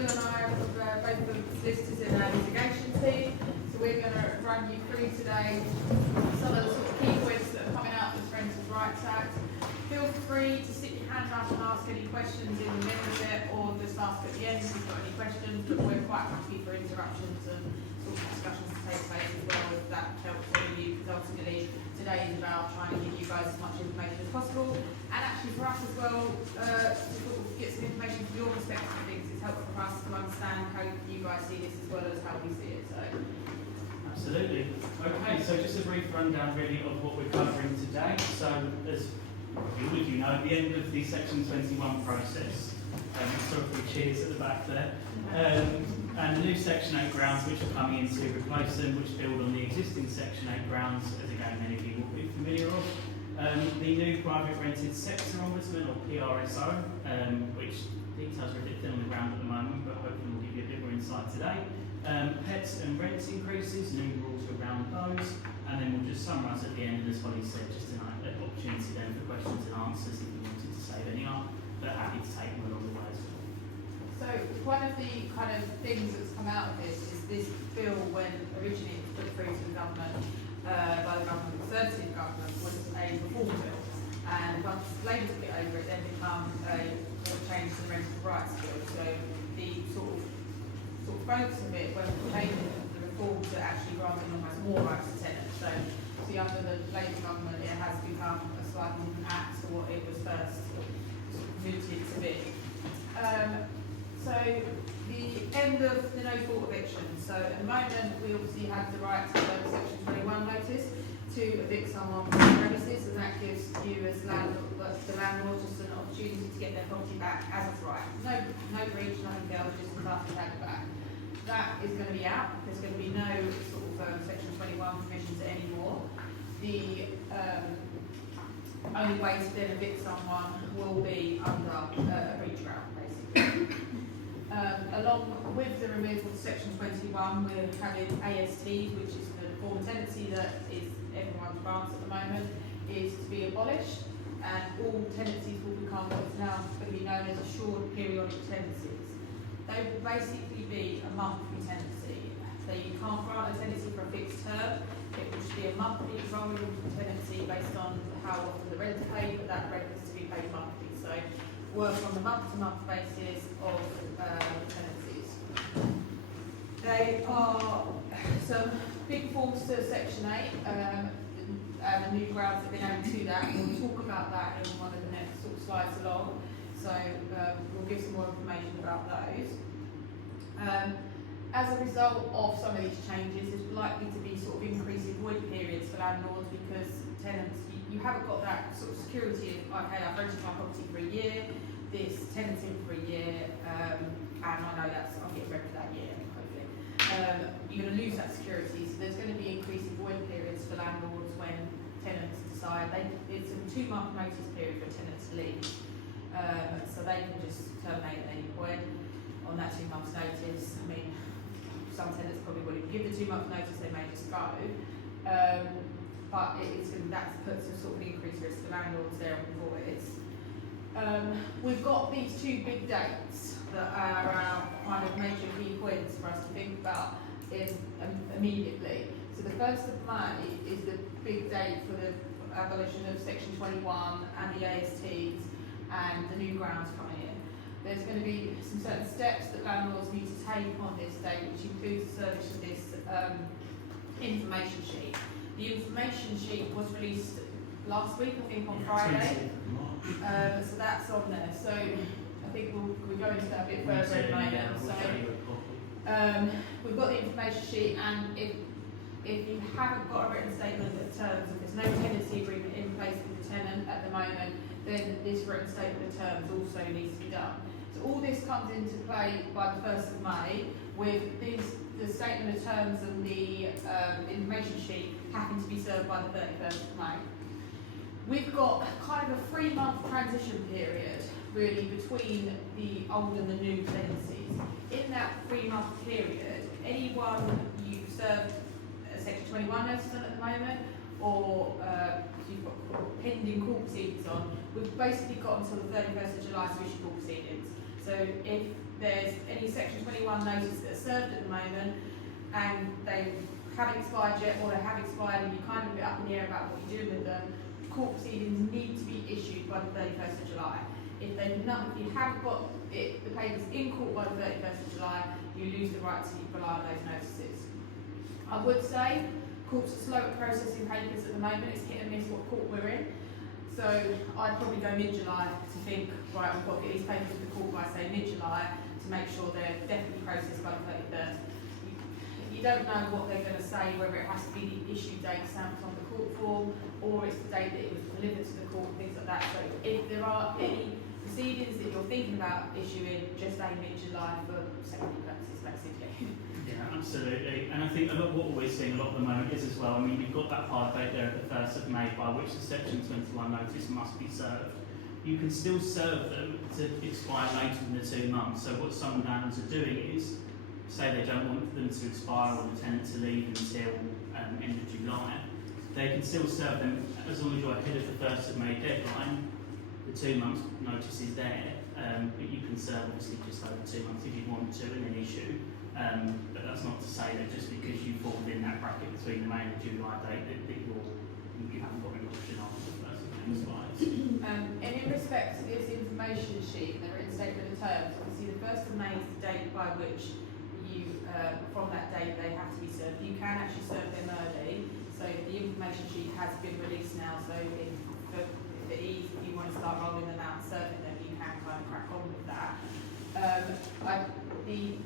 Will and I are both the solicitors in our litigation team, so we're going to run you through today some of the sort of key points that are coming out of the Renters' Rights Act. Feel free to stick your hand up and ask any questions in the middle of it, or just ask at the end if you've got any questions, but we're quite happy for interruptions and sort of discussions to take place as well, if that helps all of you, because ultimately today is about trying to give you guys as much information as possible, and actually for us as well, to sort of get some information from your perspective of things. It's helpful for us to understand how you guys see this as well as how we see it. So. Absolutely. Okay, so just a brief rundown really of what we're covering today. So as all of you know, at the end of the Section 21 process, sort of cheers at the back there, and the new Section 8 grounds which are coming in to replace them, which build on the existing Section 8 grounds, as again many of you will be familiar with. The new private rented sector ombudsman, or PRSO, which details are a bit thin on the ground at the moment, but hopefully we'll give you a bit more insight today. Pets and rents increases, new rules around those, and then we'll just summarise at the end, and as Holly said, just an opportunity then for questions and answers if you wanted to save any up, but happy to take them along the way as well. So one of the kind of things that's come out of this is this bill, when originally it was put through to the government, by the government, the Conservative government, was a reform bill, and once Labour took it over, it then become a change to the Rental Rights Bill. So the sort of focus of it, when we came in the reform, to actually granting almost more rights to tenants. So see, under the Labour government, it has become a slightly different act to what it was first sort of mooted to be. So the end of the no fault eviction. So at the moment, we obviously have the right to serve a Section 21 notice to evict someone from the premises, and that gives you as the landlord just an opportunity to get their property back as it's right. No breach, nothing else, just enough to have it back. That is going to be out. There's going to be no sort of Section 21 provisions anymore. The only way to then evict someone will be under a breach ground, basically. Along with the removal of Section 21, we're having ASTs, which is the form of tenancy that is everyone's grants at the moment, is to be abolished, and all tenancies will become what's now going to be known as assured periodic tenancies. They will basically be a monthly tenancy. So you can't grant a tenancy for a fixed term. It will be a monthly rolling tenancy based on how often the rent is paid, but that rent is to be paid monthly. So work on a month-to-month basis of tenancies. They are some big forms to Section 8, and the new grounds that have been added to that. We'll talk about that in one of the next sort of slides along. So we'll give some more information about those. As a result of some of these changes, there's likely to be sort of increasing void periods for landlords, because tenants, you haven't got that sort of security of, okay, I've rented my property for a year, this tenant's in for a year, and I know I'll get rent for that year, hopefully. You're going to lose that security, so there's going to be increasing void periods for landlords when tenants decide it's a 2-month notice period for tenants to leave. So they can just terminate at any point on that 2 months notice. I mean, some tenants probably won't even give the 2 month notice, they may just go. But that puts a sort of increased risk to landlords there on the voids. We've got these 2 big dates that are our kind of major key points for us to think about immediately. So the 1st of May is the big date for the abolition of Section 21 and the ASTs and the new grounds coming in. There's going to be some certain steps that landlords need to take on this date, which includes the service of this information sheet. The information sheet was released last week, I think on Friday. So that's on there. So I think we'll go into that a bit further in a moment. So we've got the information sheet, and if you haven't got a written statement of terms, if there's no tenancy agreement in place with the tenant at the moment, then this written statement of terms also needs to be done. So all this comes into play by the 1st of May, with the statement of terms and the information sheet having to be served by the 31st of May. We've got kind of a 3-month transition period, really, between the old and the new tenancies. In that 3-month period, anyone you've served a Section 21 notice on at the moment, or you've got pending court proceedings on, we've basically got until the 31st of July to issue court proceedings. So if there's any Section 21 notices that are served at the moment and they haven't expired yet, or they have expired and you're kind of a bit up in the air about what you're doing with them, court proceedings need to be issued by the 31st of July. If you haven't got the papers in court by the 31st of July, you lose the right to rely on those notices. I would say courts are slow at processing papers at the moment. It's hit and miss what court we're in. So I'd probably go mid-July to think, right, we've got to get these papers to the court by, say, mid-July to make sure they're definitely processed by the 31st. You don't know what they're going to say, whether it has to be the issue date stamped on the court form or it's the date that it was delivered to the court, things like that. So if there are any proceedings that you're thinking about issuing, just aim mid-July for safety purposes, basically. Yeah, absolutely. And I think a lot of what we're seeing a lot at the moment is as well, I mean, you've got that hard date there at the 1st of May by which the Section 21 notice must be served. You can still serve them to expire later than the 2 months. So what some landlords are doing is, say they don't want them to expire or the tenant to leave until end of July, they can still serve them as long as you're ahead of the 1st of May deadline. The 2 months notice is there, but you can serve obviously just over 2 months if you want to and then issue. But that's not to say that just because you fall in that bracket between the May and the July date that you haven't got an option after the 1st of May expires. And in respect to this information sheet, the written statement of terms, obviously the 1st of May is the date by which you, from that date, they have to be served. You can actually serve them early, so the information sheet has been released now, so if for ease, if you want to start rolling them out and serving them, you can kind of crack on with that. The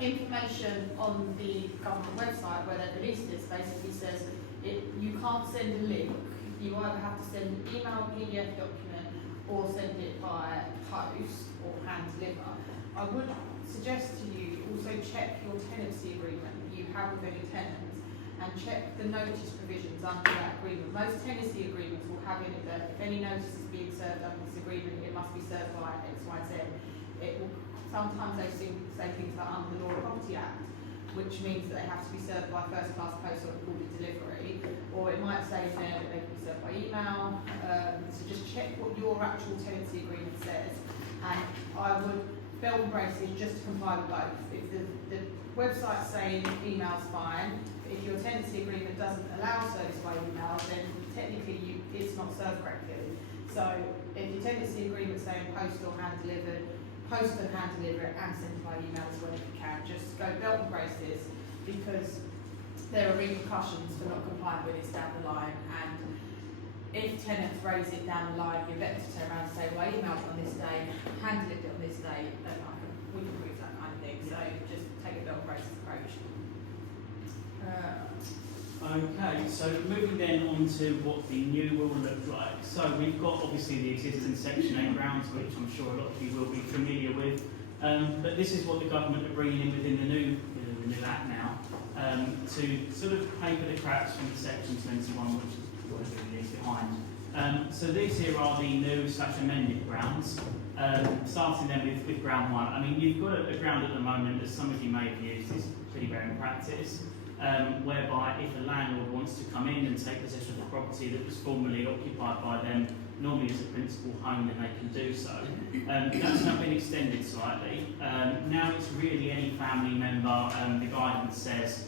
information on the government website where they've released this basically says you can't send a link. You either have to send an email PDF document or send it by post or hand deliver. I would suggest to you also check your tenancy agreement that you have with any tenants and check the notice provisions under that agreement. Most tenancy agreements will have in it that if any notice is being served under this agreement, it must be served by X, Y, Z. It will, sometimes they say things like under the Law of Property Act, which means that they have to be served by first class post or recorded delivery, or it might say in there that they can be served by email. So just check what your actual tenancy agreement says, and I would belt and braces just to comply with both. If the website's saying email's fine, if your tenancy agreement doesn't allow service by email, then technically it's not served correctly. So if your tenancy agreement's saying post or hand delivered, post and hand deliver it and send it by email as well if you can. Just go belt and braces, because there are repercussions for not complying with this down the line, and if tenants raise it down the line, you're better to turn around and say, well, I emailed on this day, hand delivered it on this day, then we can prove that kind of thing. So just take a belt and braces approach. Okay, so moving then on to what the new will look like. So we've got obviously the existing Section 8 grounds, which I'm sure a lot of you will be familiar with. But this is what the government are bringing in within the new Act now, to sort of pay for the cracks from the Section 21, which is what it leaves behind. So these here are the new / amended grounds. Starting then with ground 1. I mean, you've got a ground at the moment, as some of you may have used, it's pretty rare in practice. Whereby if a landlord wants to come in and take possession of a property that was formerly occupied by them, normally as a principal home, then they can do so. That's now been extended slightly. Now it's really any family member. The guidance says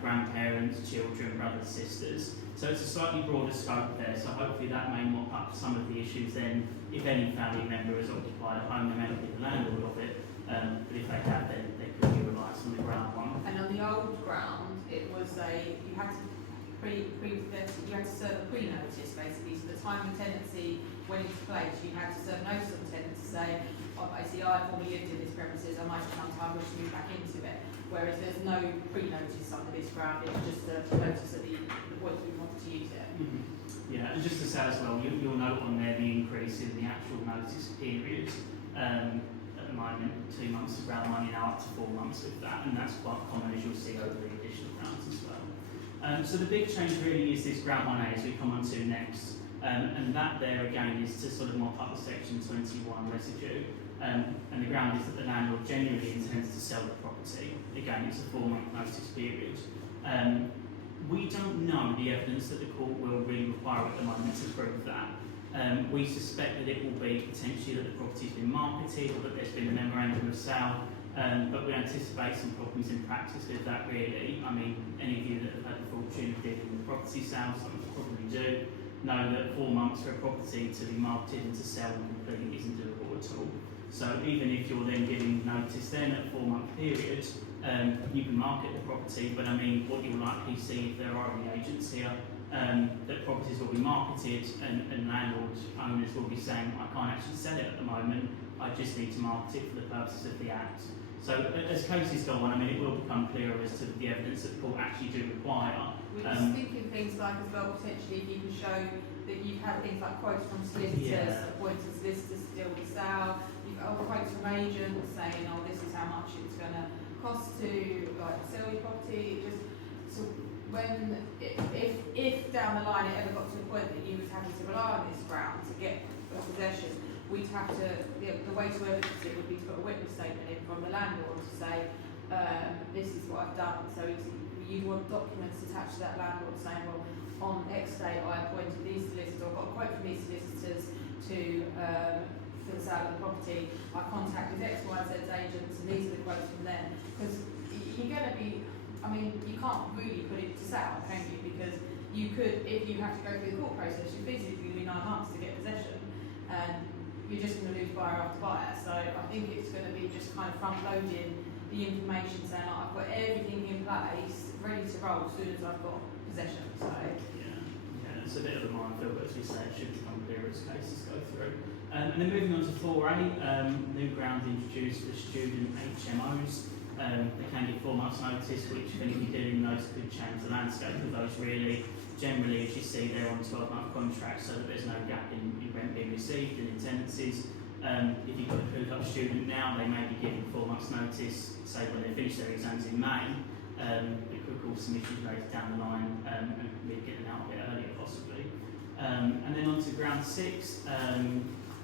grandparents, children, brothers, sisters. So it's a slightly broader scope there. So hopefully that may mop up some of the issues then. If any family member has occupied a home, they may not be the landlord of it. But if they have, then they could be reliant on the ground one. And on the old ground, it was you had to serve a pre-notice basically. So the time the tenancy went into place, you had to serve notice on the tenant to say, oh, I see I formerly lived in this premises, I might have time to move back into it. Whereas there's no pre-notice under this ground, it's just a notice at the point we want to use it. Mm-hmm. Yeah, and just to say as well, you'll note on there the increase in the actual notice period. At the moment, 2 months of ground 1, now up to 4 months with that, and that's quite common as you'll see over the additional grounds as well. So the big change really is this ground 1A as we come on to next, and that there again is to sort of mop up the Section 21 residue, and the ground is that the landlord genuinely intends to sell the property. Again, it's a 4-month notice period. We don't know the evidence that the court will really require at the moment to prove that. We suspect that it will be potentially that the property's been marketed, marketed or that there's been a memorandum of sale. But we anticipate some problems in practice with that really. I mean, any of you that have had the fortune of dealing with property sales, some of you probably do, know that 4 months for a property to be marketed and to sell and complete isn't doable at all. So even if you're then giving notice then at a 4-month period, you can market the property, but I mean, what you'll likely see if there are any agents here, that properties will be marketed and landlord owners will be saying, I can't actually sell it at the moment, I just need to market it for the purposes of the Act. So as cases go on, I mean, it will become clearer as to the evidence that the court actually do require. We're just thinking things like as well, potentially if you can show that you've had things like quotes from solicitors, appointed solicitors to deal with the sale, you've got quotes from agents saying, oh, this is how much it's going to cost to like sell your property. Just so when if down the line it ever got to a point that you was having to rely on this ground to get a possession, we'd have to, the way to evidence it would be to put a witness statement in from the landlord to say, this is what I've done. So you'd want documents attached to that landlord saying, well, on X date I appointed these solicitors, or got a quote from these solicitors for the sale of the property, I contacted X, Y, Z agents, and these are the quotes from them. Because you're going to be, I mean, you can't really put it to sale, can you? Because you could, if you have to go through the court process, you're physically going to be 9 months to get possession, and you're just going to lose buyer after buyer. So I think it's going to be just kind of front loading the information, saying like, I've got everything in place, ready to roll as soon as I've got possession. So yeah, it's a bit of a minefield, but as we say, it should become clearer as cases go through. And then moving on to 4A, new ground introduced for student HMOs. They can give 4 months notice, which if anybody doing those could change the landscape of those really. Generally, as you see, they're on 12-month contracts, so that there's no gap in rent being received and in tenancies. If you've got a clued-up student now, they may be giving 4 months notice, say when they finish their exams in May. It could cause some issues later down the line, and maybe get them out a bit earlier possibly. And then on to ground 6,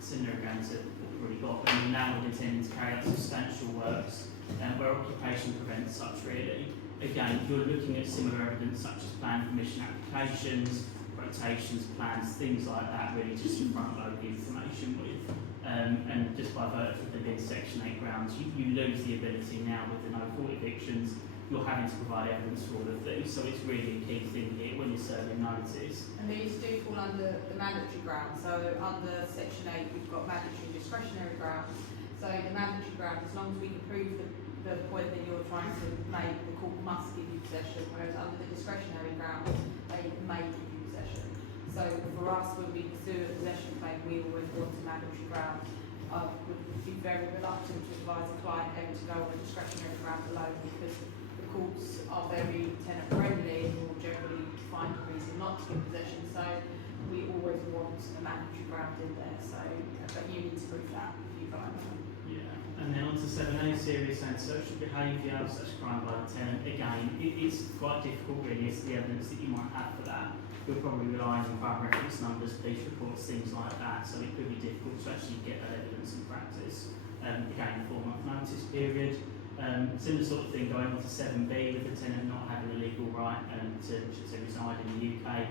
similar grounds that we've already got, but the landlord intending to carry out substantial works where occupation prevents such really. Again, you're looking at similar evidence such as plan permission applications, quotations, plans, things like that, really just to front load the information with. And just by virtue of them being Section 8 grounds, you lose the ability now with the no fault evictions. You're having to provide evidence for all of these, so it's really a key thing here when you're serving notice. and these do fall under the mandatory grounds. So under Section 8, we've got mandatory and discretionary grounds. So the mandatory ground, as long as we can prove the point that you're trying to make, the court must give you possession, whereas under the discretionary ground, they may give you possession. So for us, when we pursue a possession claim, we always want a mandatory ground. I would be very reluctant to advise a client ever to go on a discretionary ground alone, because the courts are very tenant friendly and will generally find a reason not to give possession. So we always want a mandatory ground in there. So, but you need to prove that if you find one. And then on to 7A, serious antisocial behaviour, such as crime by the tenant. Again, it's quite difficult really as to the evidence that you might have for that. You're probably relying on crime reference numbers, police reports, things like that, so it could be difficult to actually get that evidence in practice. Again, 4-month notice period. Similar sort of thing going on to 7B with the tenant not having a legal right to reside in the UK.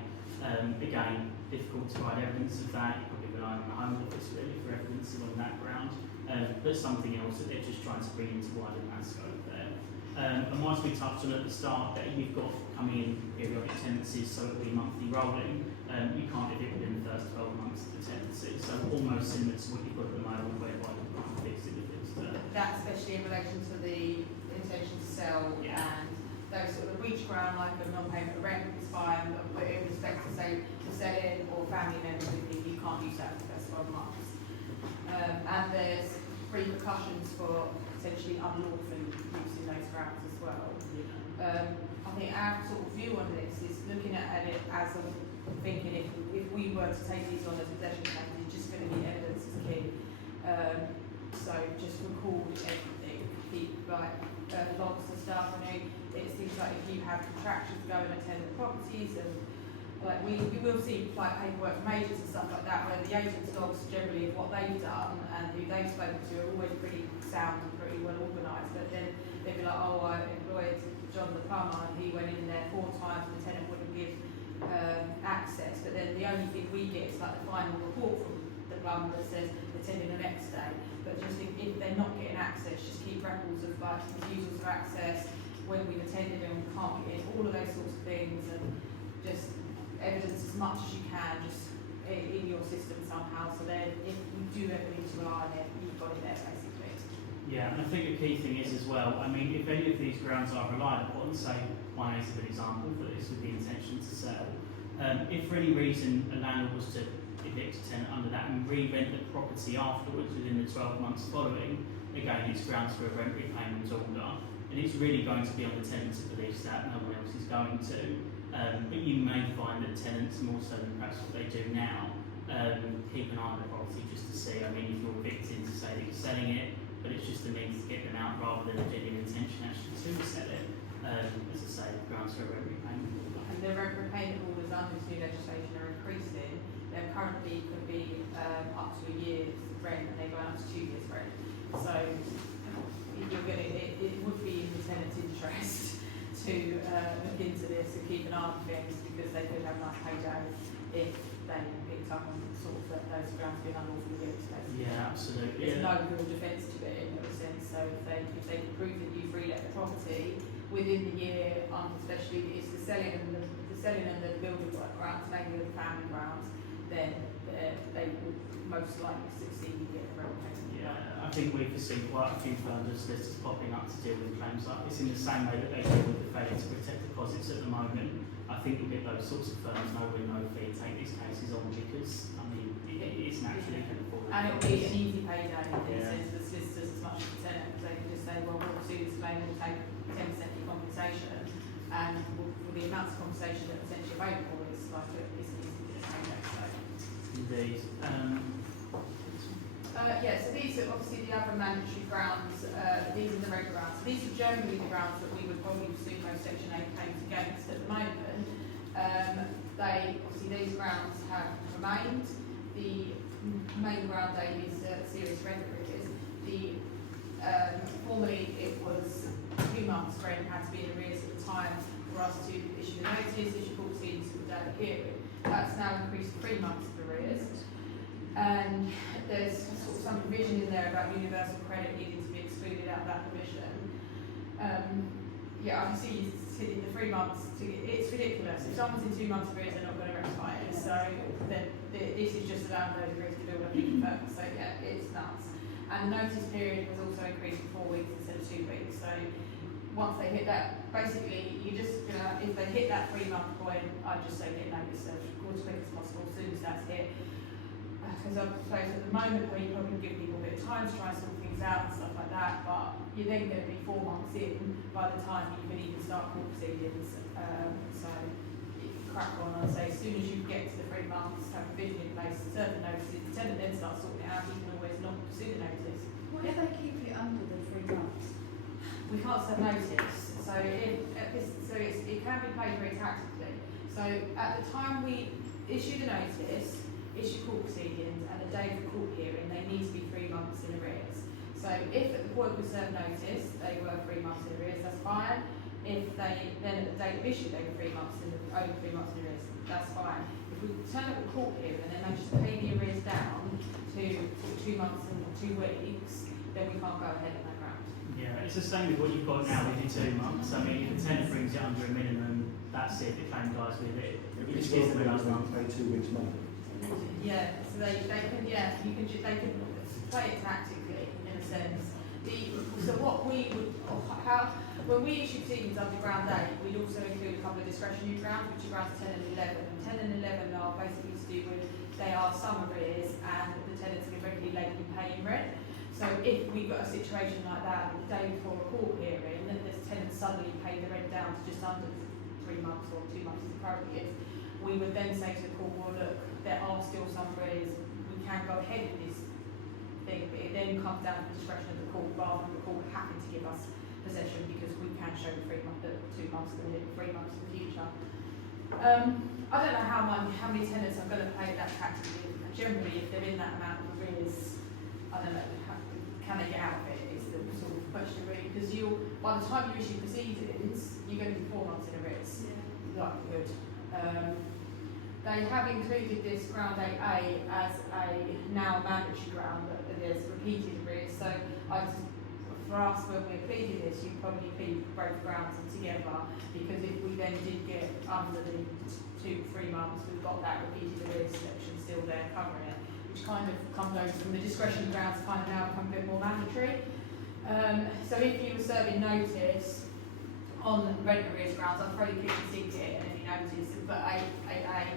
Again, difficult to provide evidence of that. You're probably relying on the Home Office really for evidence on that ground. But something else that they're just trying to bring into wider that scope there. And whilst we touched on at the start that you've got coming in periodic tenancies, so it'll be monthly rolling, you can't evict within the first 12 months of the tenancy. So almost similar to what you've got at the moment, whereby you can't fix it if it's That especially in relation to the intention to sell and those sort of breach ground, like a non-payment of rent is fine, but in respect to say the selling or family members, you can't use that for the first 12 months. And there's repercussions for potentially unlawful use in those grounds as well. I think our sort of view on this is looking at it as a thinking if we were to take these on as possession claims, it's just going to be evidence is key. So just record everything, keep like logs and stuff. I mean, it seems like if you have contractions going to tenant properties and like we will see like paperwork from agents and stuff like that, where the agents' logs generally of what they've done and who they've spoken to are always pretty sound and pretty well organised. But then they'd be like, oh, I employed John the plumber and he went in there 4 times and the tenant wouldn't give access. But then the only thing we get is like the final report from the plumber that says attending the next day. But just in they're not getting access, just keep records of like refusals of access, when we've attended and we can't get in, all of those sorts of things, and just evidence as much as you can, just in your system somehow, so that if you do ever need to rely on it, you've got it there basically. Yeah, and I think a key thing is as well, I mean, if any of these grounds are relied upon, say 1A is a good example for this with the intention to sell, if for any reason a landlord was to evict a tenant under that and re-rent the property afterwards within the 12 months following, again, it's grounds for a rent repayment order, and it's really going to be on the tenant to police that, no one else is going to. But you may find that tenants, more so than perhaps what they do now, keep an eye on the property just to see. I mean, if you're evicting to say that you're selling it, but it's just a means to get them out rather than a genuine intention actually to sell it. As I say, grounds for a rent repayment order. And the rent repayment orders under this new legislation are increasing. There currently could be up to a year's rent, and they go out to 2 years' rent. So it would be in the tenant's interest to look into this and keep an eye on things, because they could have a nice payday if they picked up on sort of those grounds being unlawfully used. Yeah, absolutely. There's no real defence to it in that sense. So if they can prove that you've relet the property within the year, especially if it's the selling and the building work grounds, mainly the family grounds, then they will most likely succeed in getting a rent payment. Yeah, I think we've seen quite a few funders lists popping up to deal with claims like this in the same way that they deal with the failure to protect deposits at the moment. I think you'll get those sorts of firms, no win, no fee, take these cases on, because, I mean, it's naturally going to fall. And it'll be an easy payday in the Yeah. sense that solicitors as much as the tenant, because they can just say, well, we'll pursue this claim, we'll take 10% of your compensation, and for the amounts of compensation that are potentially available, it's like it's an easy payday. So. Indeed. Yeah, so these are obviously the other mandatory grounds, these are the road grounds. So these are generally the grounds that we would probably pursue most Section 8 claims against at the moment. Obviously these grounds have remained. The main ground date is serious rent arrears. Formerly it was 2 months rent had to be in arrears at the time for us to issue the notice, issue court proceedings for the day of hearing. That's now increased to 3 months of arrears. And there's sort of some provision in there about universal credit needing to be excluded out of that provision. Yeah, I can see the 3 months, it's ridiculous. If someone's in 2 months of arrears, they're not going to rectify it. So this is just allowing those arrears to build up even further. So yeah, it's nuts. And the notice period was also increased to 4 weeks instead of 2 weeks. So once they hit that, basically, you just, if they hit that 3 month point, I'd just say get notice of as quick as possible, as soon as that's hit. Because I suppose at the moment where you probably give people a bit of time to try and sort things out and stuff like that, but you're then going to be 4 months in by the time you can even start court proceedings. So you can crack on. I'd say as soon as you get to the 3 months, have a provision in place, serve the notices, the tenant then starts sorting it out, you can always not pursue the notice. What if they keep it under the 3 months? We can't serve notice, so it can be played very tactically. So at the time we issue the notice, issue court proceedings, and the day of the court hearing, they need to be 3 months in arrears. So if at the point we serve notice, they were 3 months in arrears, that's fine. If they then at the date of issue they were 3 months over 3 months in arrears, that's fine. If we turn up the court hearing and they manage to pay the arrears down to 2 months and 2 weeks, then we can't go ahead on that ground. Yeah, it's the same with what you've got now with your 2 months. I mean, if the tenant brings it under a minimum, that's it, the claim dies with it. You just give them another month. Pay 2 weeks more. Yeah, so they can they can play it tactically in a sense. When we issue proceedings under ground 8, we'd also include a couple of discretionary grounds, which are grounds 10 and 11. And 10 and 11 are basically to do with they are some arrears and the tenants are regularly late in paying rent. So if we've got a situation like that the day before a court hearing, and this tenant suddenly paid the rent down to just under 3 months or 2 months is appropriate, we would then say to the court, well look, there are still some arrears, we can go ahead with this thing, but it then comes down to the discretion of the court rather than the court having to give us possession, because we can show the 3 months, 2 months, and 3 months in the future. I don't know how many tenants are going to play that tactically. Generally, if they're in that amount of arrears, I don't know, can they get out of it? Is the sort of question really, because by the time you issue proceedings, you're going to be 4 months in arrears. Yeah. Likelihood. They have included this ground 8A as a now mandatory ground at the there's repeated arrears. So for us, when we're pleading this, you probably plead both grounds together, because if we then did get under the 2-3 months, we've got that repeated arrears section still there covering it, which kind of comes over from the discretionary grounds kind of now become a bit more mandatory. So if you were serving notice on the rent arrears grounds, I'd probably keep the ticket and any notice, but 8A,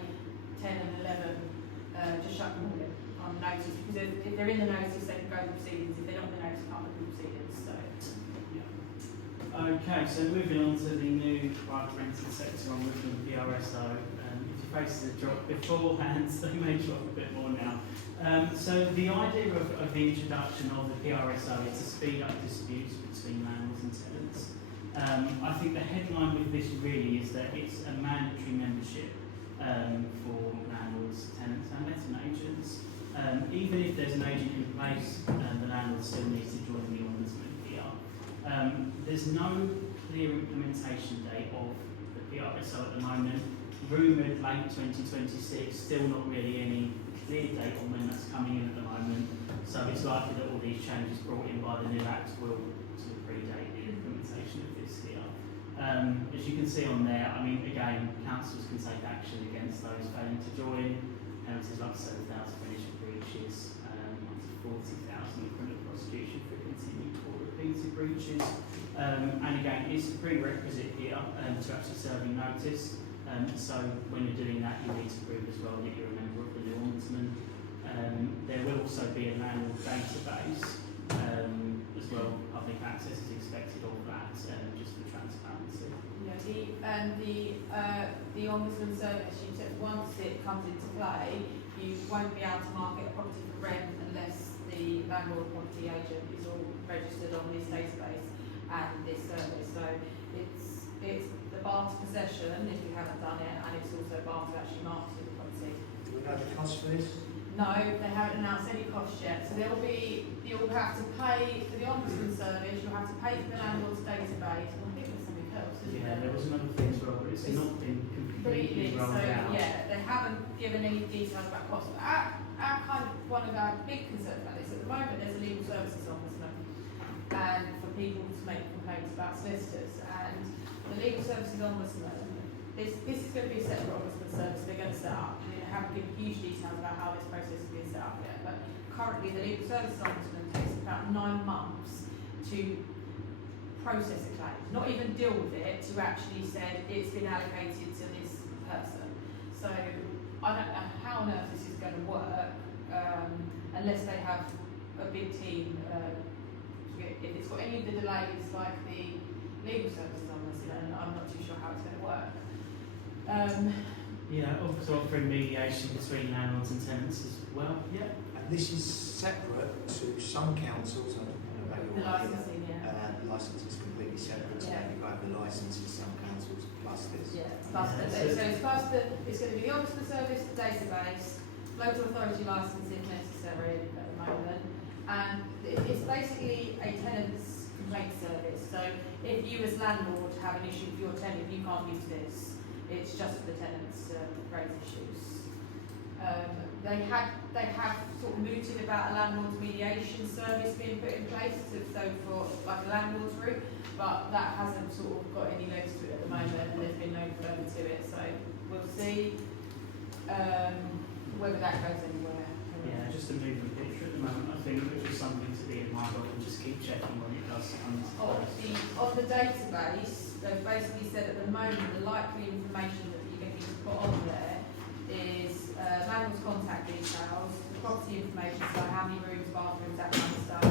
10 and 11, just shut them all in on notice, because if they're in the notice, they can go to proceedings. If they're not in the notice, they can't go to proceedings. So. Okay, so moving on to the new private rental sector on with the PRSO. If you face the drop beforehand, they may drop a bit more now. So the idea of the introduction of the PRSO is to speed up disputes between landlords and tenants. I think the headline with this really is that it's a mandatory membership for landlords, tenants and letting agents. Even if there's an agent in place, the landlord still needs to join the ombudsman here. There's no clear implementation date of the PRSO at the moment. Rumoured late 2026, still not really any clear date on when that's coming in at the moment. So it's likely that all these changes brought in by the new Act will sort of predate the implementation of this here. As you can see on there, I mean, again, councils can take action against those failing to join. Penalties like £7,000 for initial breaches, up to £40,000 in criminal prosecution for continued or repeated breaches. And again, it's a prerequisite here to actually serving notice. So when you're doing that, you need to prove as well that you're a member of the new ombudsman. There will also be a landlord database as well. Public access is expected of that, just for transparency. Yeah, the ombudsman service, you said once it comes into play, you won't be able to market a property for rent unless the landlord property agent is all registered on this database and this service. So it's the bar to possession if you haven't done it, and it's also bar to actually market the property. Do we know the cost for this? No, they haven't announced any cost yet. So you'll have to pay for the ombudsman service, you'll have to pay for the landlord's database, and I think there's something else, isn't Yeah, there? there was another thing as well, but it's not been completely So rolled out. yeah, they haven't given any details about cost. But our kind of one of our big concerns about this at the moment, there's a legal services ombudsman, and for people to make complaints about solicitors, and the legal services ombudsman, this is going to be a separate ombudsman service they're going to set up. I mean, they haven't given huge details about how this process is being set up yet, but currently the legal services ombudsman takes about 9 months to process a claim, not even deal with it, to actually say it's been allocated to this person. So I don't know how on earth this is going to work unless they have a big team. If it's got any of the delays like the legal services ombudsman, I'm not too sure how it's going to work. Yeah, also offering mediation between landlords and tenants as well. Yeah. And this is separate to some councils, I don't know about The your licensing, yeah. The licence is completely separate, so Yeah. you have the licences, some councils plus this. Yeah, plus Yeah, it's going to be the ombudsman service, the database, local authority licence if necessary at the moment, and it's basically a tenant's complaint service. So if you as landlord have an issue with your tenant, you can't use this. It's just for the tenants to raise issues. They have sort of mooted about a landlord's mediation service being put in place, so for like a landlord's route, but that hasn't sort of got any legs to it at the moment, and there's been no further to it. So we'll see whether that goes anywhere. Yeah, just a moving picture at the moment. I think which is something to be in mind of and just keep checking when it does come into place. On the database, they've basically said at the moment the likely information that you're going to need to put on there is landlord's contact details, the property information, so how many rooms, bathrooms, that kind of stuff,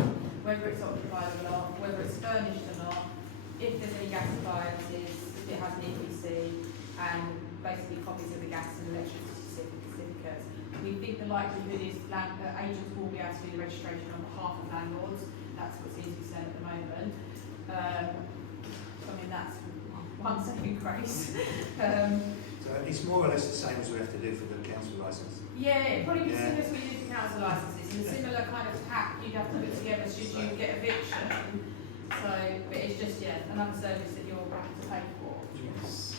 whether it's occupied or not, whether it's furnished or not, if there's any gas appliances, if it has an EPC, and basically copies of the gas and electricity certificates. We think the likelihood is agents will be able to do the registration on behalf of landlords. That's what seems to be said at the moment. I mean, that's one saving grace. So it's more or less the same as we have to do for the council licence. Yeah, it'd probably be Yeah. similar to what you do for council licences, and a similar kind of pack you'd have to put together should you get eviction. So, but it's just, another service that you're going to have to pay for. Yes.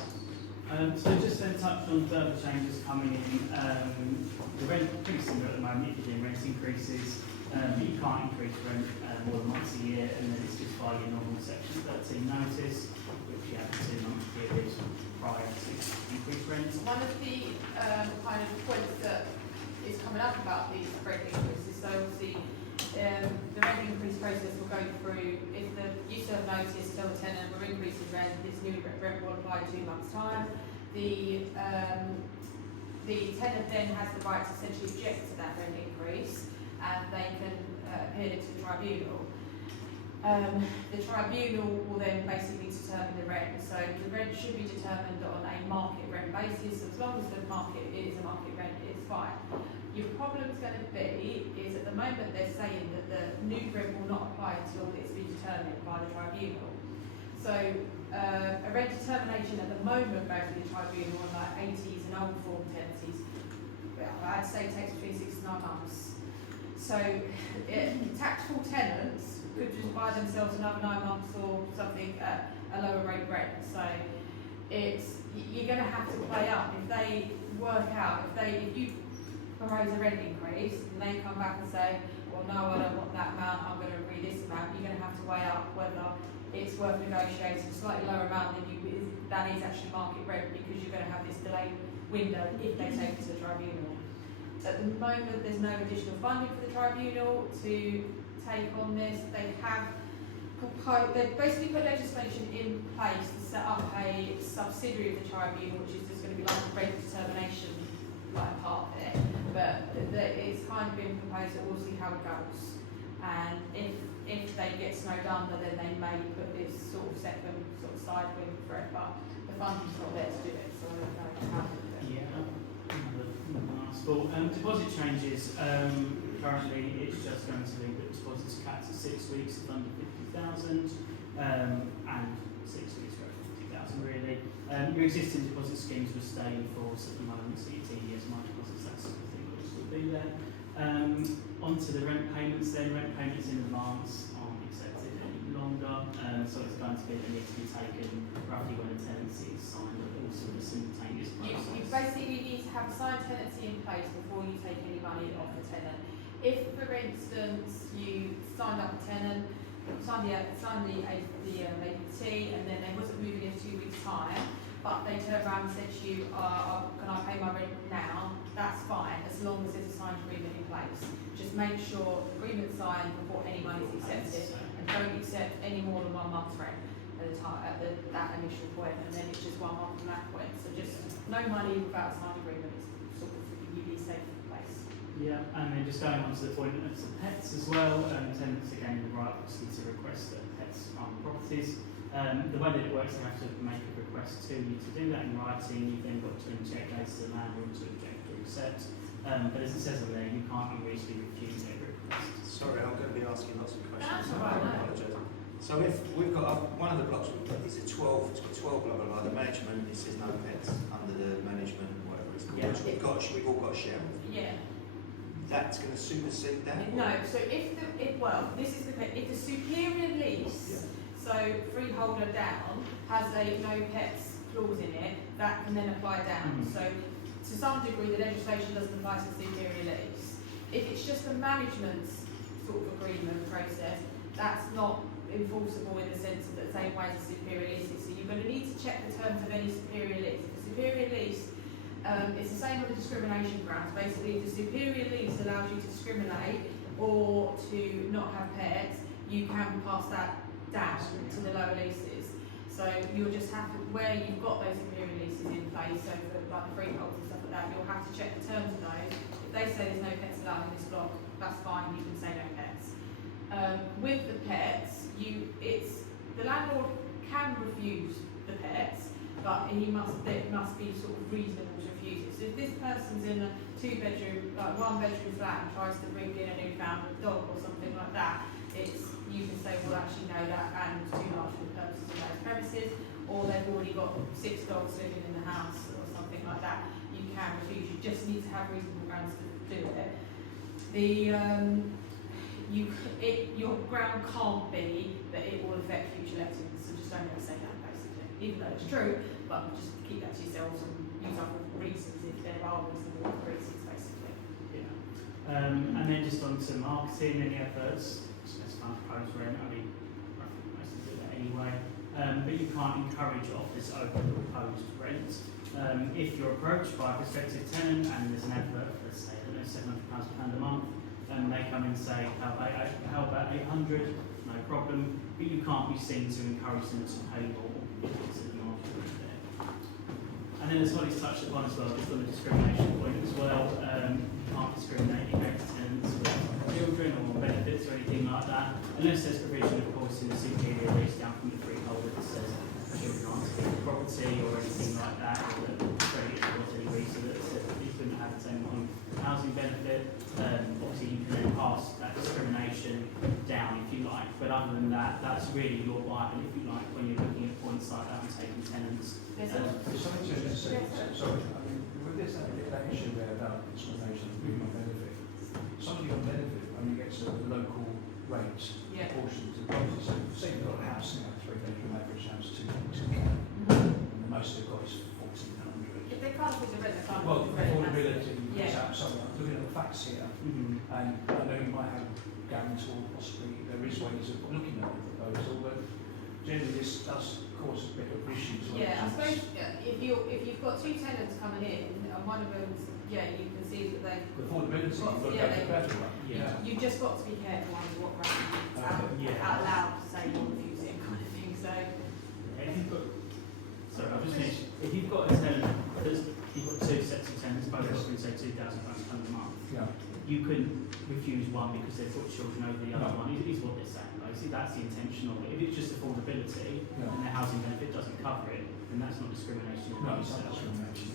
So just then touched on further changes coming in. The rent pretty similar at the moment, if you're doing rent increases. You can't increase rent more than once a year, and then it's just by your normal Section 13 notice, which you have a 2-month period prior to increase rent. One of the kind of points that is coming up about these rent increases, so obviously the rent increase process will go through, if you serve notice, tell the tenant we're increasing rent, this new rent will apply in 2 months' time. The tenant then has the right to essentially object to that rent increase, and they can appeal it to the tribunal. The tribunal will then basically determine the rent. So the rent should be determined on a market rent basis. As long as the market is a market rent, it's fine. Your problem's going to be is at the moment they're saying that the new rent will not apply until it's been determined by the tribunal. So a rent determination at the moment goes to the tribunal on like 80s and old form tenancies. I'd say it takes between 6 and 9 months. So tactful tenants could just buy themselves another 9 months or something at a lower rate rent. So you're going to have to play up. If they work out, if you propose a rent increase and they come back and say, well, no, I don't want that amount, I'm going to agree this amount, you're going to have to weigh up whether it's worth negotiating a slightly lower amount than that is actually market rent, because you're going to have this delayed window if they take it to the tribunal. At the moment, there's no additional funding for the tribunal to take on this. They have proposed, they've basically put legislation in place to set up a subsidiary of the tribunal, which is just going to be like a rent determination like part of it. But it's kind of been proposed that we'll see how it goes. And if they get snowed under, then they may put this sort of second sort of side wing for it. But the funding's not there to do it, so I don't know how to do it. Yeah. Well, deposit changes, currently it's just going to be that deposits capped at 6 weeks of under 50,000 and 6 weeks for 50,000 really. Your existing deposit schemes will stay in force at the moment, so your TDS, my deposits, that sort of thing will still be there. Onto the rent payments then, rent payments in advance aren't accepted any longer, so it's going to be that needs to be taken roughly when a tenancy is signed, but also the simultaneous process. You basically need to have a signed tenancy in place before you take any money off the tenant. If, for instance, you signed up a tenant, signed the APT, and then they wasn't moving in 2 weeks' time, but they turned around and said to you, can I pay my rent now? That's fine, as long as there's a signed agreement in place. Just make sure the agreement's signed before any money is accepted, and don't accept any more than 1 month's rent at the time, that initial point, and then it's just 1 month from that point. So just no money without a signed agreement is sort of really safe in place. Yeah, and then just going on to the point of some pets as well, tenants again the right obviously to request that pets are on properties. The way that it works, they have to make a request to you to do that in writing. You've then got to inject data to the landlord to object or accept. But as it says on there, you can't unreasonably refuse every request. Sorry, I'm going to be asking lots of questions. That's all right, I no. apologise. So if we've got one of the blocks we've got is a 12, it's got 12 blah blah blah. The management, it says no pets under the management, whatever it's called. Yeah. Which we've all got a share of. Yeah. That's going to supersede that? No, so if the superior lease, so freeholder down, has a no pets clause in it, that can then apply down. Mhm. So to some degree, the legislation doesn't apply to the superior lease. If it's just a management sort of agreement process, that's not enforceable in the sense of the same way as a superior lease is. So you're going to need to check the terms of any superior lease. If a superior lease, it's the same with the discrimination grounds. Basically, if the superior lease allows you to discriminate or to not have pets, you can pass that down to the lower leases. So you'll just have to, where you've got those superior leases in place, so for like the freeholds and stuff like that, you'll have to check the terms of those. If they say there's no pets allowed in this block, that's fine, you can say no pets. With the pets, the landlord can refuse the pets, but it must be sort of reasonable to refuse it. So if this person's in a 2-bedroom, like 1-bedroom flat and tries to bring in a newfound dog or something like that, you can say, well, actually no, that animal's too large for the purposes of those premises, or they've already got 6 dogs living in the house or something like that. You can refuse. You just need to have reasonable grounds to do it. Your ground can't be that it will affect future lettings, so just don't ever say that basically, even though it's true, but just keep that to yourselves and use other reasons if there are reasonable reasons basically. Yeah. And then just on to marketing, any adverts, specify proposed rent, I mean, roughly most of them do that anyway. But you can't encourage offers over the proposed rent. If you're approached by a prospective tenant and there's an advert for, say, I don't know, £700 a month, and they come and say, how about 800? No problem, but you can't be seen to encourage them to pay more because of the market rate there. And then as what he's touched upon as well, just on the discrimination point as well, you can't discriminate against tenants with children or benefits or anything like that, unless there's provision, of course, in the superior lease down from the freeholder that says children aren't to be the property or anything like that, or that the creditor was any reason that said that you couldn't have the same one housing benefit. Obviously, you can then pass that discrimination down if you like, but other than that, that's really your Bible, if you like, when you're looking at points like that and taking tenants. There's There's something to say, sorry, I mean, with this, that issue there about discrimination, people on benefit, somebody on benefit only gets a local rate proportion to the property. So say you've got a house now, 3 bedroom average house, 2 and the most they've got is 1,400. If they can't afford to rent, they can't Well, afford to rent. affordability Yeah. is out somewhere. Looking at the facts here, and I know you might have guarantor, possibly there is ways of looking at the proposal, but generally this does cause a bit of issues. Yeah, I suppose if you've got two tenants coming in and one of them's, you can see that they. Affordability, you've got to Yeah, go for the better one. Yeah. You've just got to be careful under what rate out loud to say you're refusing kind of thing. So If you've got, sorry, I'll just finish. If you've got a tenant, you've got two sets of tenants, both offering say £2,000 a month. Yeah. You couldn't refuse one because they've got children over the other one. Is what they're saying. Basically, that's the intention of it. If it's just affordability and their housing benefit doesn't cover it, then that's not discrimination. No, it's not discrimination.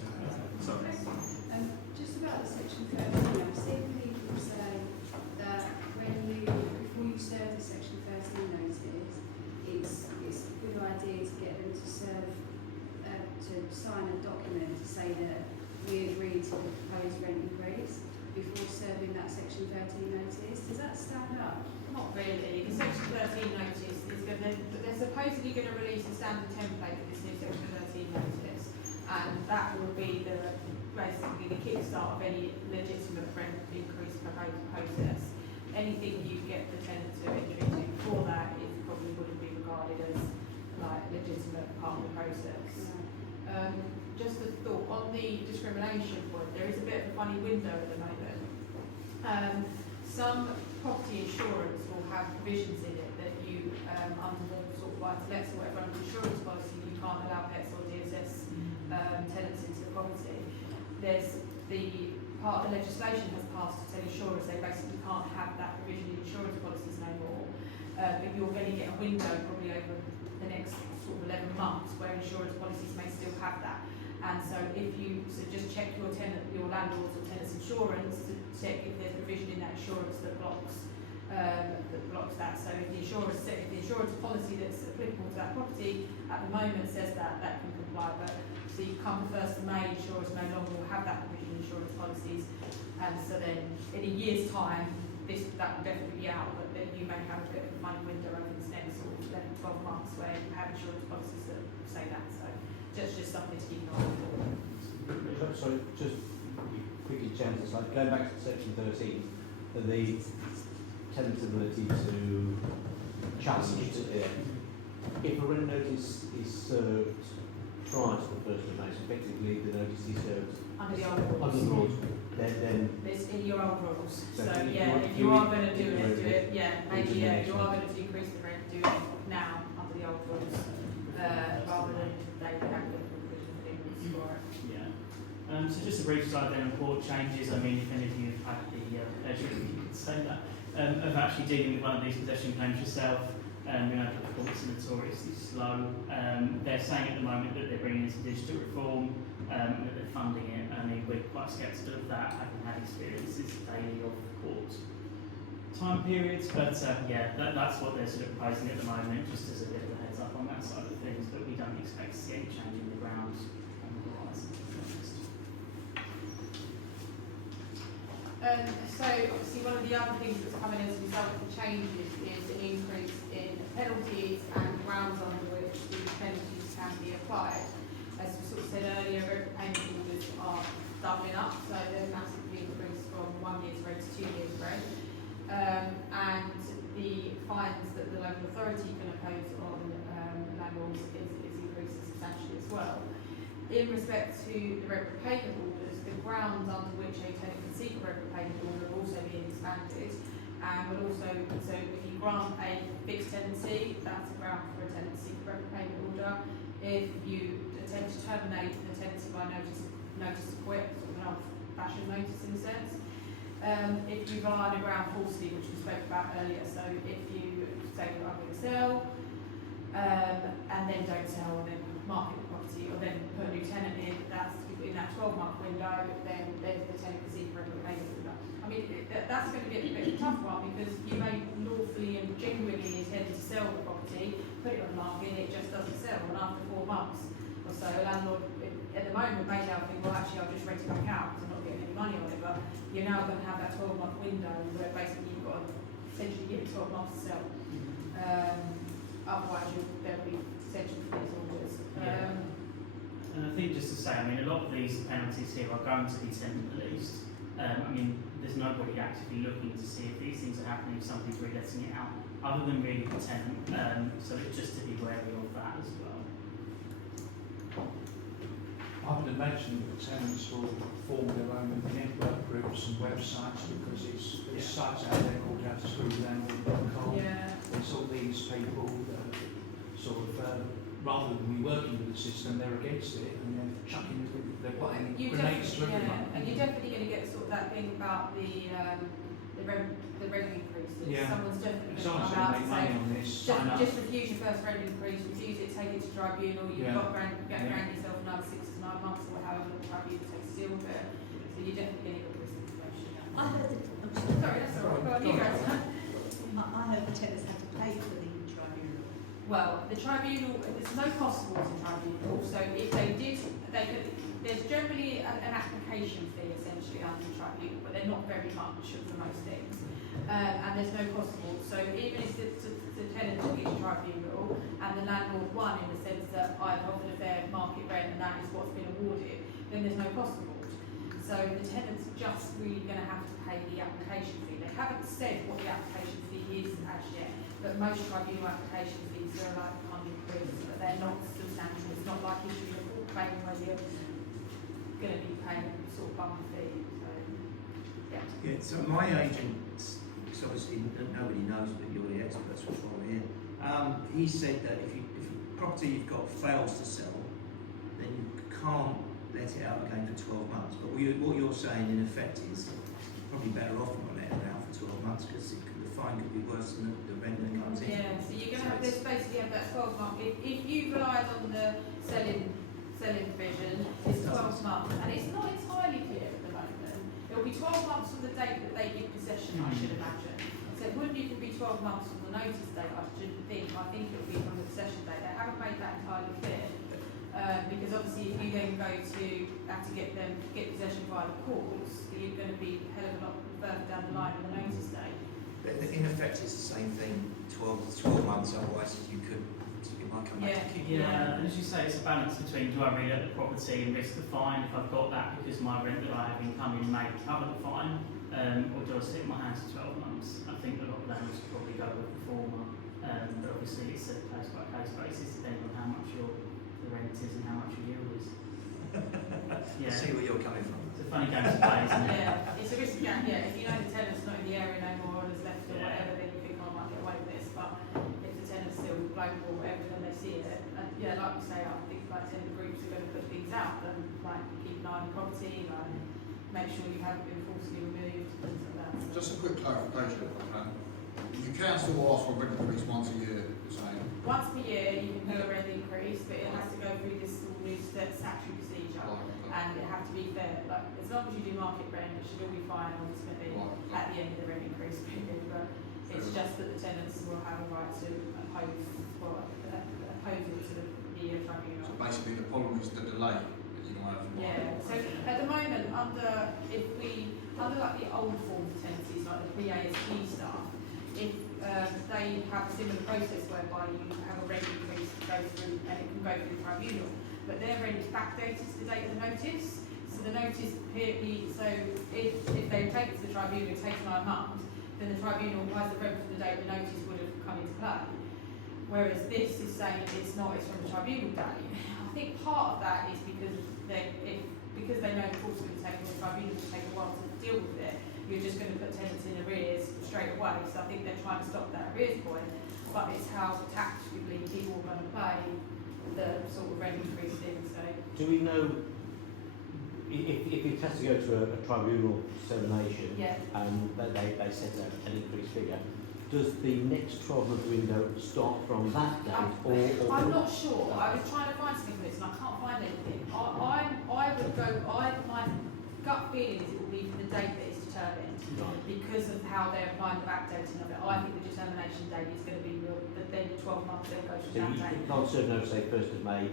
Sorry. Just about the section 13, I've seen people say that before you serve the section 13 notice, it's a good idea to get them to sign a document to say that we agree to the proposed rent increase before serving that section 13 notice. Does that stand up? not really. The section 13 notice is going to, they're supposedly going to release a standard template for this new section 13 notice, and that will be basically the kickstart of any legitimate rent increase proposal process. Anything you get the tenant to enter into before that is probably wouldn't be regarded as like legitimate part of the process. Just a thought on the discrimination point, there is a bit of a funny window at the moment. Some property insurance will have provisions in it that you, under the sort of buy-to-lets or whatever, under the insurance policy, you can't allow pets or DSS tenants into the property. There's the part of the legislation has passed to tell insurers they basically can't have that provision in insurance policies no more. But you're going to get a window probably over the next sort of 11 months where insurance policies may still have that. And so if you just check your landlords or tenants insurance to check if there's provision in that insurance that blocks that. So if the insurance policy that's applicable to that property at the moment says that can comply. But so you come the 1st of May, insurers no longer will have that provision in insurance policies. And so then in a year's time, that will definitely be out, but then you may have a bit of a money window over this next sort of 11, 12 months where you have insurance policies that say that. So just something to keep an eye on. So just quickly change the slide. Going back to section 13, the tenant's ability to challenge it. If a rent notice is served prior to the 1st of May, so effectively the notice is served Under the old rules. under the rules, then It's in your old rules. So So if yeah, you- if you are going to do you- it, do it. Yeah, maybe you- you are going to decrease the rent, do it now under the old rules, rather than they have the provision for it. Yeah. So just a brief slide then on court changes. I mean, if any of you have had the pleasure, if you could say that, of actually dealing with one of these possession claims yourself, we know that the courts are notoriously slow. They're saying at the moment that they're bringing in some digital reform, and that they're funding it. I mean, we're quite sceptical of that, having had experiences daily of court time periods. But yeah, that's what they're sort of proposing at the moment, just as a bit of a heads up on that side of things. But we don't expect to see any change in the ground on the horizon, to be honest. So obviously one of the other things that's coming as a result of the changes is an increase in penalties and grounds under which the penalties can be applied. As we sort of said earlier, payment orders are doubling up, so they're massively increased from £1 1 year's rent to 2 years' rent. And the fines that the local authority can impose on landlords is increased substantially as well. In respect to the rent repayment orders, the grounds under which a tenant can seek a rent repayment order are also being expanded. And will also, so if you grant a fixed tenancy, that's a ground for a tenant to seek a rent repayment order. If you attempt to terminate the tenancy by notice to quit, sort of an old-fashioned notice in a sense. If you rely on a ground falsely, which we spoke about earlier, so if you say that I'm going to sell, and then don't sell, and then market the property, or then put a new tenant in, that's in that 12-month window, then the tenant can seek a rent repayment order. I mean, that's going to be a bit of a tough one, because you may lawfully and genuinely intend to sell the property, put it on the market, and it just doesn't sell, and after 4 months or so, a landlord at the moment may now think, well, actually, I'll just rent it back out because I'm not getting any money on it, but you're now going to have that 12-month window where basically you've got to essentially give it 12 months to sell. Otherwise, there'll be potential for these orders. And I think just to say, I mean, a lot of these penalties here are going to be tenant released. I mean, there's nobody actively looking to see if these things are happening, if somebody's reletting it out, other than really the tenant. So it's just to be wary of that as well. I would imagine that tenants will form their own network groups and websites, because it's sites out there called How to Screw Landlord.com. It's all these people that sort of, rather than we working with the system, they're against it, and they're chucking, they're putting grenades to everyone. And you're definitely going to get sort of that thing about the rent increases. Yeah. Someone's definitely going to Someone's come out going to and make money say, on this, sign up. just refuse your first rent increase, refuse it, take it to tribunal, you've got to grant yourself another 6 to 9 months or however long the tribunal takes to deal with it. So you're definitely going to get this information. I heard that, Sorry, that's all right. Go on, you guys. I heard the tenants have to pay for the tribunal. Well, the tribunal, there's no cost towards the tribunal, so if they did, they could, there's generally an application fee essentially under the tribunal, but they're not very much for most things. And there's no cost towards, so even if the tenant took it to tribunal and the landlord won in the sense that I've offered a fair market rent and that is what's been awarded, then there's no cost towards. So the tenant's just really going to have to pay the application fee. They haven't said what the application fee is as yet, but most tribunal application fees are like 100 quid, but they're not substantial. It's not like issuing a court claim where you're going to be paying a sort of bumper fee. So, yeah. Yeah, so my agent, because obviously nobody knows, but you're the experts which are here, he said that if a property you've got fails to sell, then you can't let it out again for 12 months. But what you're saying in effect is probably better off not letting it out for 12 months, because the fine could be worse than the rent that comes in. Yeah, so you're going to have this basically have that 12 month. If you relied on the selling provision, it's 12 months, and it's not entirely clear at the moment. It will be 12 months from the date that they give possession, I should imagine. So it wouldn't even be 12 months from the notice date, I should think. I think it will be from the possession date. They haven't made that entirely clear. Because obviously if you then have to get possession via the courts, you're going to be a hell of a lot further down the line on the notice date. But in effect, it's the same thing, 12 months, otherwise it might come back to keep you. Yeah, and as you say, it's a balance between do I relet the property and risk the fine if I've got that because my rent that I have incoming may cover the fine, or do I sit my hands for 12 months? I think a lot of landlords probably go with the former, but obviously it's a case-by-case basis depending on how much the rent is and how much your yield is. I see where you're coming from. It's a funny game to play, isn't it? Yeah, it's a risk game. Yeah, if you know the tenant's not in the area no more and has left or whatever, then you think, oh, I might get away with this. But if the tenant's still local or whatever, then they see it. And yeah, like you say, I think like tenant groups are going to put things out and like keep an eye on the property, like make sure you haven't been forcibly removed, things like that. Just a quick clarification, if I can. You can still ask for a rent increase once a year, you're saying? Once per year, you can do a rent increase, but it has to go through this new statutory procedure. And it has to be fair. Like, as long as you do market rent, it should all be fine ultimately at the end of the rent increase period. But it's just that the tenants will have a right to oppose it to the tribunal. So basically the problem is the delay that you might have. Yeah. So at the moment, under like the old form of tenancies, like the PASP stuff, if they have a similar process whereby you have a rent increase that goes through and it can go through the tribunal. But their rent is backdated to the date of the notice. So so the notice period, so if they take it to the tribunal, it takes 9 months, then the tribunal has the rent from the date the notice would have come into play. Whereas this is saying it's not, it's from the tribunal date. I think part of that is because they know the court's going to take, or the tribunal will take a while to deal with it, you're just going to put tenants in arrears straight away. So I think they're trying to stop that arrears point, but it's how tactically people are going to play the sort of rent increase thing. So Do we know if it has to go to a tribunal determination yeah. and they set an increased figure, does the next 12-month window start from that date I'm not sure. I was trying to find something for this and I can't find anything. I would go, my gut feeling is it will be for the date that is determined because of how they're applying the backdating of it. I think the determination date is going to be then 12 months then goes So from you that date. can't serve notice, say, 1st of May,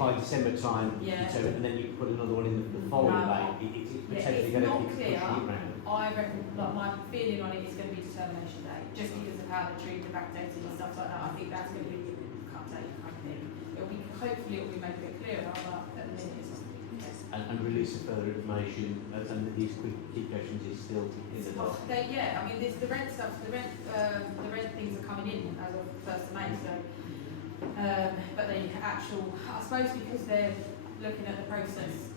by December time, Yeah. and then you put another one in the following No. May. It's Yeah, potentially it's going to not be pushing clear. it round. I reckon, like my feeling on it is going to be determination date, just because of how they treat the backdating and stuff like that. I think that's going to be cut date kind of thing. Hopefully it'll be made a bit clearer, but at the minute it's not. And release of further information, and these key questions is still in the dark. Yeah, I mean, the rent stuff, the rent things are coming in as of 1st of May, so, but the actual, I suppose because they're looking at the process,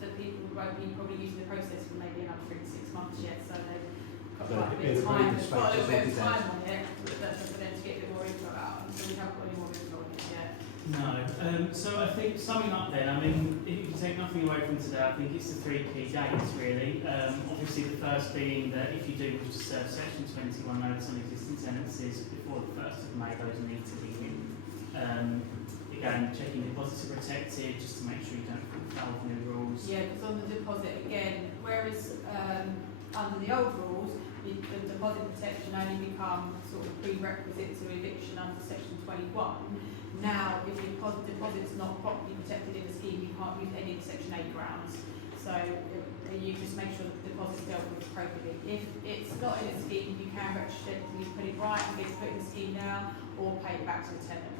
that people won't be probably using the process for maybe another 3 to 6 months yet, so they've got So quite a a bit bit of of time, breathing they've got a space little bit of to sort it time on it, for them to get a bit more info out, so we haven't got any more info on it yet. No. So I think summing up then, I mean, if you can take nothing away from today, I think it's the 3 key dates really. Obviously the first being that if you do wish to serve Section 21 notice on existing tenancies before the 1st of May, those need to be in. Again, checking deposits are protected just to make sure you don't foul new rules. Yeah, because on the deposit again, whereas under the old rules, the deposit protection only become sort of prerequisite to eviction under Section 21. Now, if your deposit's not properly protected in the scheme, you can't use any of the Section 8 grounds. So you just make sure that the deposit's dealt with appropriately. If it's not in a scheme, you can retrospectively put it right and get it put in the scheme now, or pay it back to the tenant.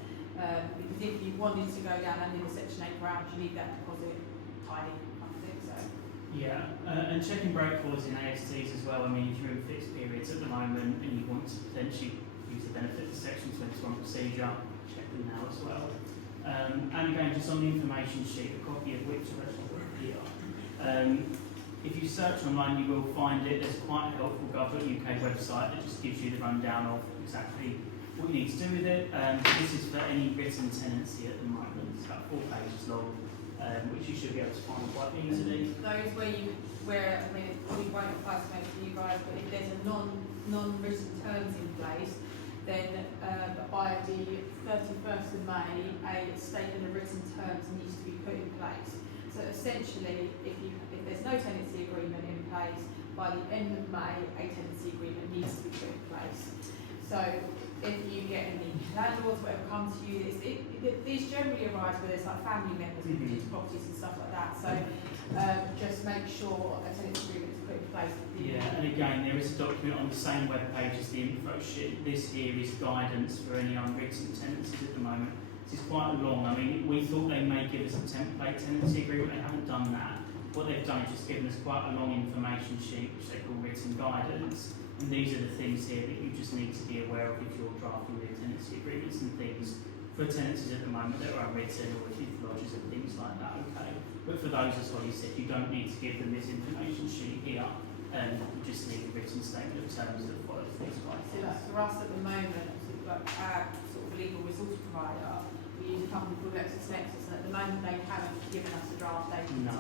Because if you wanted to go down under the Section 8 grounds, you need that deposit tidy, I think so. Yeah, and checking break clause in ASTs as well. I mean, if you're in fixed periods at the moment and you want to potentially use the benefit of the Section 21 procedure, check them now as well. And again, just on the information sheet, a copy of which I've actually got here. If you search online, you will find it. There's quite a helpful gov.uk website that just gives you the rundown of exactly what you need to do with it. This is for any written tenancy at the moment. It's about 4 pages long, which you should be able to find quite easily. Those I mean, it probably won't apply so much to you guys, but if there's a non-written terms in place, then by the 31st of May, a statement of written terms needs to be put in place. So essentially, if there's no tenancy agreement in place, by the end of May, a tenancy agreement needs to be put in place. So if you get any landlords, whatever come to you, these generally arise where there's like family members moving into properties and stuff like that. So just make sure a tenancy agreement is put in place. Yeah, and again, there is a document on the same web page as the info sheet. This here is guidance for any unwritten tenancies at the moment. This is quite long. I mean, we thought they may give us a template tenancy agreement. They haven't done that. What they've done is just given us quite a long information sheet, which they call written guidance. And these are the things here that you just need to be aware of if you're drafting your tenancy agreements and things for tenancies at the moment that are unwritten, or with lodges and things like that, okay? But for those, as Holly said, you don't need to give them this information sheet here, you just need a written statement of terms that follows these guidelines. So like for us at the moment, sort of like our sort of legal resource provider, we use a company called LexisNexis, and at the moment they haven't given us a draft APT. No.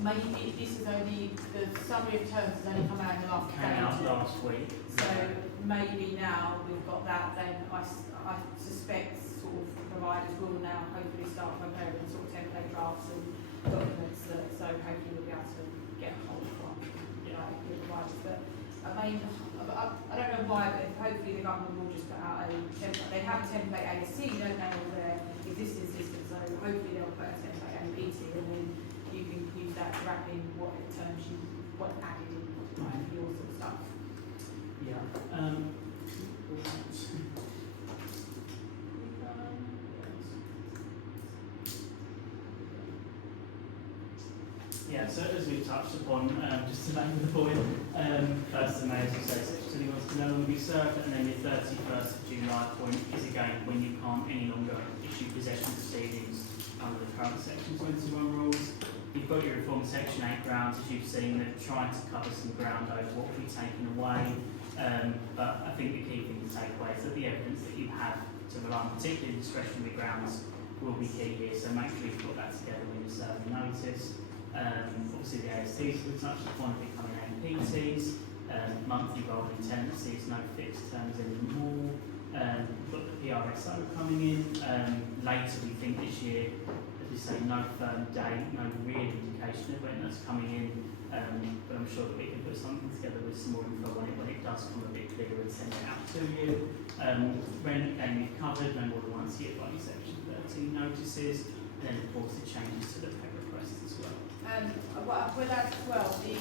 Maybe this is only, the summary of terms has only come out in the last Came out last week. So maybe now we've got that, then I suspect sort of providers will now hopefully start preparing sort of template drafts and documents that, so hopefully we'll be able to get hold of from, you know, the providers. But I mean, I don't know why, but hopefully the government will just put out a template. They have a template ASC, don't they, all their existing systems, so hopefully they'll put a template APT and then you can use that to wrap in what terms you want added in, right, for your sort of stuff. Yeah. Yeah, so as we've touched upon, just to labour the point, first of May, as you say, Section 21 can no longer be served, and then the 31st of July point is again when you can't any longer issue possession proceedings under the current Section 21 rules. You've got your reformed Section 8 grounds, as you've seen, they're trying to cover some ground over what will be taken away, but I think the key thing to take away is that the evidence that you have to rely on, particularly discretionary grounds, will be key here, so make sure you put that together when you're serving notice. Obviously the ASTs we touched upon are becoming APTs, monthly rolling tenancies, no fixed terms anymore. We've got the PRSO coming in, later we think this year, as we say, no firm date, no real indication of when that's coming in, but I'm sure that we can put something together with some more info on it when it does come a bit clearer and send it out to you. Rent again we've covered, no more than once a year by Section 13 notices, and then of course the changes to the pay requests as well. What we'll add as well, see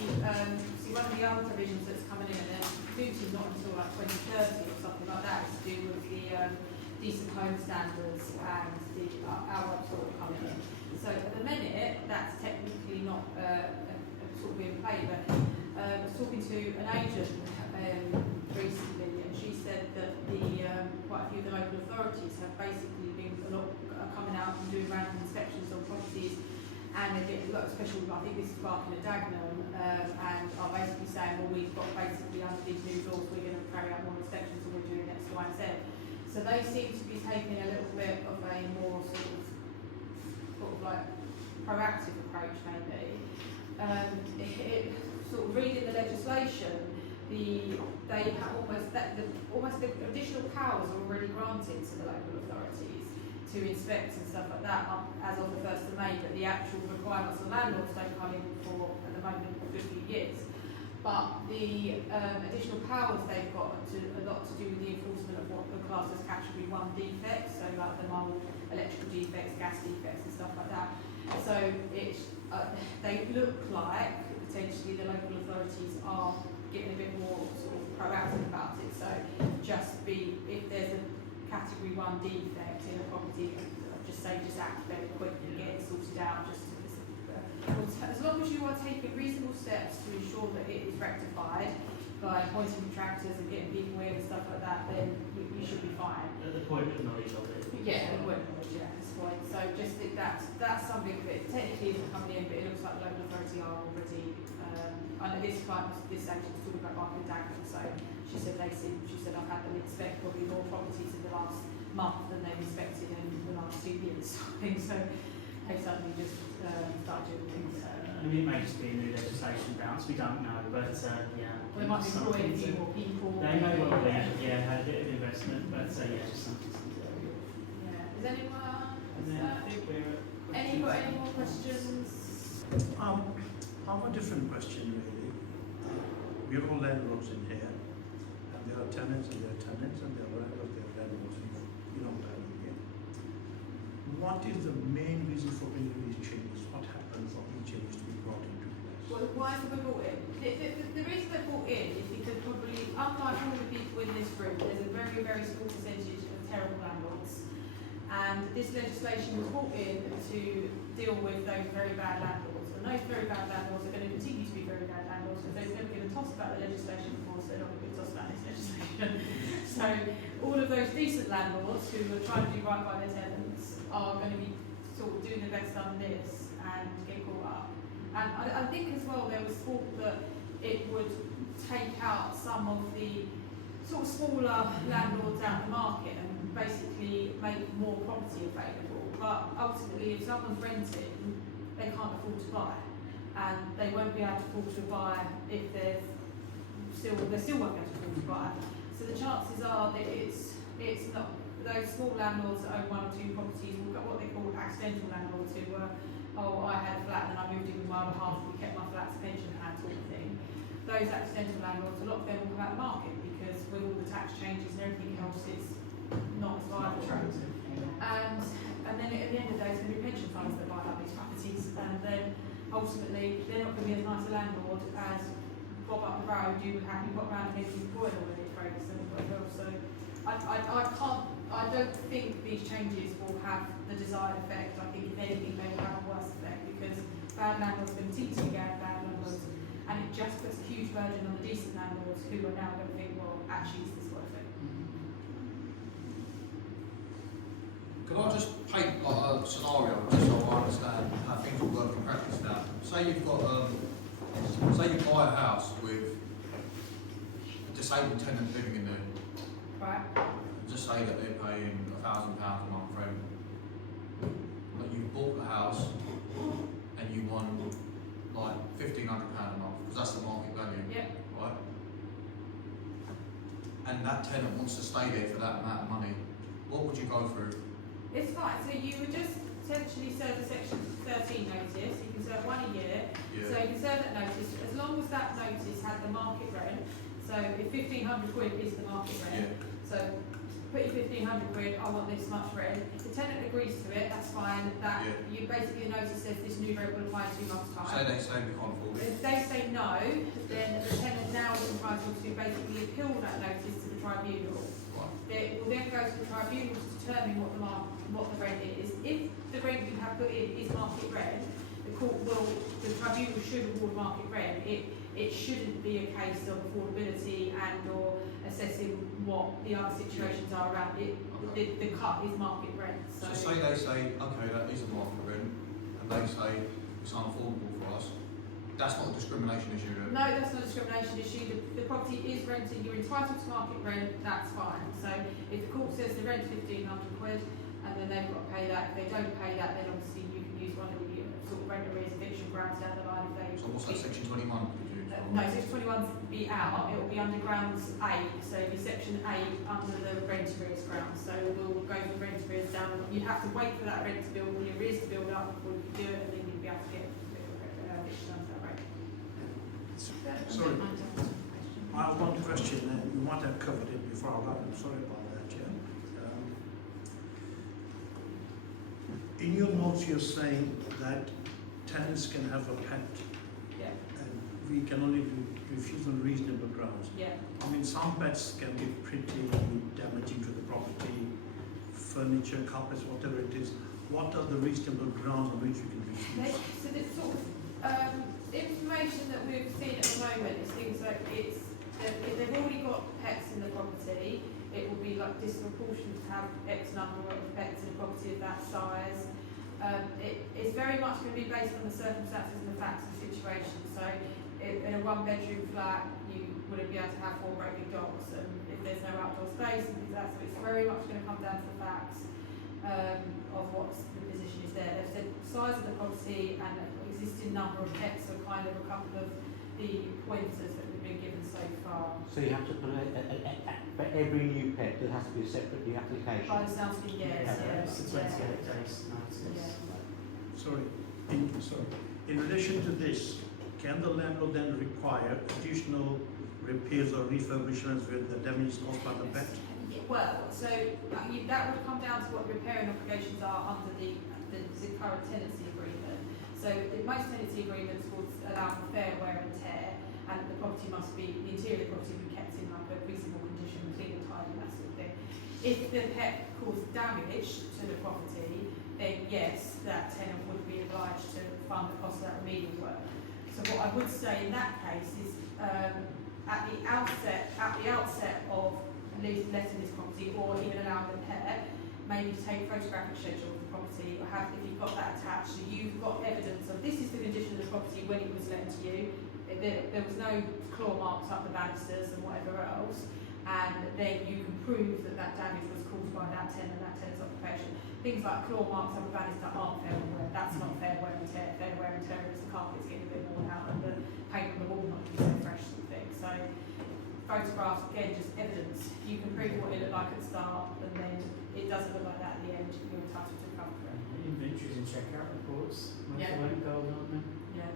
one of the other provisions that's coming in, and then duty not until like 2030 or something like that, is to do with the decent home standards and the our sort of coming in. So at the minute, that's technically not sort of being paid, but I was talking to an agent recently, and she said that quite a few of the local authorities have basically been coming out and doing random inspections on properties, and they get a lot of special, I think this is Barking and Dagenham, and are basically saying, well, we've got basically under these new laws, we're going to carry out more inspections and we're doing X, Y, and Z. So they seem to be taking a little bit of a more sort of like proactive approach, maybe. Sort of reading the legislation, they have almost the additional powers are already granted to the local authorities to inspect and stuff like that as of the 1st of May, but the actual requirements of landlords don't come in for, at the moment, a good few years. But the additional powers they've got a lot to do with the enforcement of what the class as category 1 defects, so like the mould, electrical defects, gas defects and stuff like that. So they look like potentially the local authorities are getting a bit more sort of proactive about it. So if there's a category 1 defect in a property, just act very quickly, get it sorted out. As long as you are taking reasonable steps to ensure that it is rectified by appointing contractors and getting people in and stuff like that, then you should be fine. At the point of knowledge of it. Yeah, the point of knowledge, yeah, at this point. So just think that's something that technically isn't coming in, but it looks like the local authority are already. I know this agent was talking about Barking and Dagenham, so she said I've had them inspect probably more properties in the last month than they've inspected in the last 2 years. So they suddenly just started doing things. I mean, it may just be a new legislation bounce, we don't know, but yeah. Well, they might be employing a few more people. They may well be, had a bit of investment, but yeah, just something to do. Yeah. Is anyone? And then I think we're at Any more questions? I have a different question really. We are all landlords in here, and there are tenants and there are landlords, there are landlords, here. What is the main reason for bringing these changes? What happened for these changes to be brought into place? Well, why have they brought in? The reason they're brought in is because probably, unlike all the people in this room, there's a very, very small percentage of terrible landlords. And this legislation was brought in to deal with those very bad landlords. And those very bad landlords are going to continue to be very bad landlords because they've never given a toss about the legislation before, so they're not going to toss about this legislation. So all of those decent landlords who are trying to do right by their tenants are going to be sort of doing the best on this and get caught up. And I think as well there was thought that it would take out some of the sort of smaller landlords out of the market and basically make more property available. But ultimately, if someone's renting, they can't afford to buy, and they won't be able to afford to buy if they still won't be able to afford to buy. So the chances are that it's not those small landlords that own 1 or 2 properties, will get what they call accidental landlords who were, I had a flat and I moved in with my other half, we kept my flat's pension hand sort of thing. Those accidental landlords, a lot of them will come out of the market because with all the tax changes and everything else, it's not as viable. And then at the end of the day, it's going to be pension funds that buy up these properties, and then ultimately they're not going to be as nice a landlord as Bob up the road you would have. You've got around and making employed all of these breaks and whatever else. So I don't think these changes will have the desired effect. I think if anything, they will have a worse effect because bad landlords have been teaching bad landlords, and it just puts a huge burden on the decent landlords who are now going to think, well, actually, is this worth it? Could I just paint like a scenario just so I understand how things will work in practice now? Say you've got, say you buy a house with a disabled tenant living in there. Right? Just say that they're paying £1,000 a month rent. But you bought the house and you won like £1,500 a month because that's the market value, Yep. right? And that tenant wants to stay there for that amount of money. What would you go through? It's fine. So you would just essentially serve the section 13 notice. You can serve 1 a year. So you can serve that notice as long as that notice had the market rent. So if £1,500 is the market rent, so put your 1,500 quid, I want this much rent. If the tenant agrees to it, that's fine. That you basically the notice says this new rent will apply in 2 months' time. Say they say we can't afford it. If they say no, then the tenant now is entitled to basically appeal that notice to the tribunal. Right. It will then go to the tribunal to determine what the rent is. If the rent you have put in is market rent, the tribunal should award market rent. It shouldn't be a case of affordability and or assessing what the other situations are around it. Okay. The cut is market rent. So say they say, okay, that is a market rent, and they say it's unaffordable for us. That's not a discrimination issue then? No, that's not a discrimination issue. The property is rented, you're entitled to market rent, that's fine. So if the court says the rent's 1,500 quid and then they've got to pay that, if they don't pay that, then obviously you can use one of the sort of rent arrears eviction grounds down the line if they... So what's that, section 21? No, section 21's be out, it will be under grounds 8, so it'll be section 8 under the rent arrears grounds. So we'll go for rent arrears down, you'd have to wait for that rent to build, the arrears to build up before you can do it, and then you'd be able to get eviction under that rate. Sorry, I have one question, and you might have covered it before, I'm sorry about that, yeah. In your notes, you're saying that tenants can have a pet, Yeah, and we can only refuse on reasonable grounds. yeah. I mean, some pets can be pretty damaging to the property, furniture, carpets, whatever it is. What are the reasonable grounds on which you can refuse? So the sort of information that we've seen at the moment is things like if they've already got pets in the property, it will be like disproportionate to have X number of pets in a property of that size. It's very much going to be based on the circumstances and the facts of the situation. So in a 1-bedroom flat, you wouldn't be able to have 4 great big dogs, and if there's no outdoor space and things like that, so it's very much going to come down to the facts of what the position is there. They've said size of the property and existing number of pets are kind of a couple of the pointers that we've been given so far. So you have to put for every new pet, there has to be a separate new application. By the sounds of it, yes, It's a 28 days notice. Yeah. Sorry, in relation to this, can the landlord then require additional repairs or refurbishments with the damage caused by the pet? Well, so that would come down to what repairing obligations are under the current tenancy agreement. So most tenancy agreements would allow for fair wear and tear, and the interior of the property would be kept in like a reasonable condition, clean and tidy, that sort of thing. If the pet caused damage to the property, then yes, that tenant would be obliged to fund the cost of that remedial work. So what I would say in that case is at the outset of letting this property, or even allowing the pet, maybe to take a photographic schedule of the property, or have, if you've got that attached, so you've got evidence of this is the condition of the property when it was lent to you. There was no claw marks up the banisters and whatever else, and then you can prove that damage was caused by that tenant, that tenant's occupation. Things like claw marks up the banister aren't fair wear. That's not fair wear and tear. Fair wear and tear is the carpet's getting a bit worn out and the paint on the wall not being so fresh sort of thing. So photographs, again, just evidence. You can prove what it looked like at the start, and then it doesn't look like that at the end. You're entitled to recover for it. Inventories and checkout reports, Yeah. won't go, aren't they? Yeah.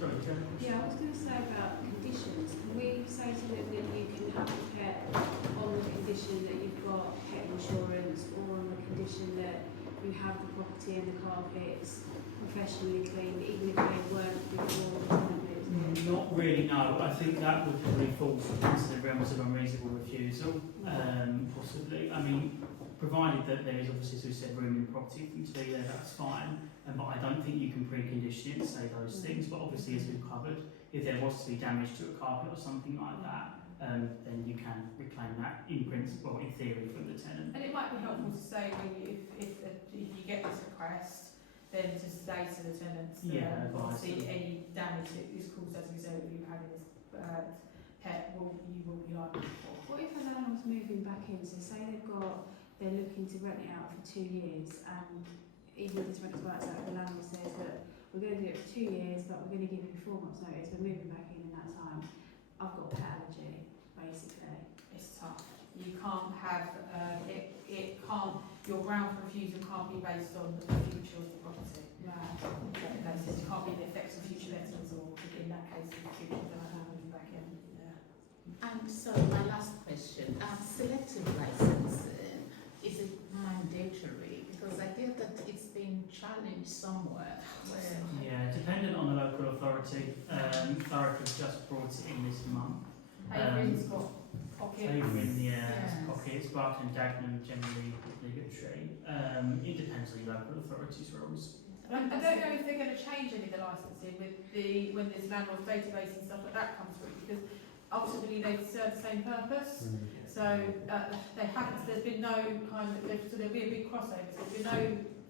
Sorry, Jen. Yeah, I was going to say about conditions. Can we say to them that you can have a pet on the condition that you've got pet insurance, or on the condition that you have the property and the carpets professionally cleaned, even if they weren't before the tenant moved Not really, no. I think that would probably fall into the realms of unreasonable refusal, possibly. I mean, provided that there is obviously, as we said, room in the property for them to be there, that's fine. But I don't think you can precondition it and say those things. But obviously, as we've covered, if there was to be damage to a carpet or something like that, then you can reclaim that in principle, in theory, from the tenant. And it might be helpful to say when you, if you get this request, then to say to the tenants that obviously any damage that is caused as a result of you having this pet you will be liable for. What if a landlord's moving back in? So say they're looking to rent it out for 2 years, and even if this rent is worked out, the landlord says that we're going to do it for 2 years, but we're going to give you 4 months' notice. We're moving back in that time. I've got a pet allergy, basically. It's tough. You can't have it can't. Your ground for refusal can't be based on the future of the property. Right. It can't be the effects of future lettings, or in that case, the future of the landlord moving back in. Yeah. And so my last question, selective licensing, is it mandatory? Because I hear that it's been challenged somewhere. Yeah, dependent on the local authority. Thurrock has just brought it in this month. Haverin's got pockets. Havering, Yes. pockets. Barking and Dagenham generally obligatory. It depends on the local authority's rules. I don't know if they're going to change any of the licensing when this landlord database and stuff like that comes through, because ultimately they serve the same purpose. So they haven't. There's been no kind of. So there'll be a big crossover. So there's been no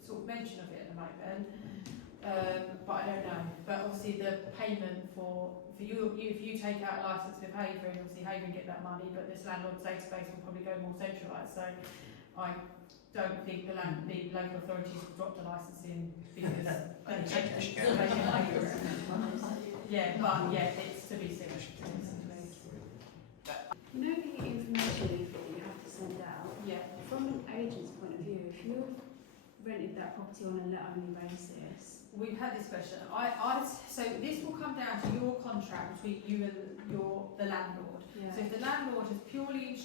sort of mention of it at the moment. But I don't know. But obviously the payment for you if you take out a licence with Havering, obviously Havering get that money, but this landlord's database will probably go more centralised. So I don't think the local authorities will drop the licensing because yeah, but yeah, it's to be seen. You know the information leaflet that you have to send out? Yeah. From an agent's point of view, if you've rented that property on a let-only basis, We've had this question. So this will come down to your contract between you and the landlord. yeah, So if the landlord has purely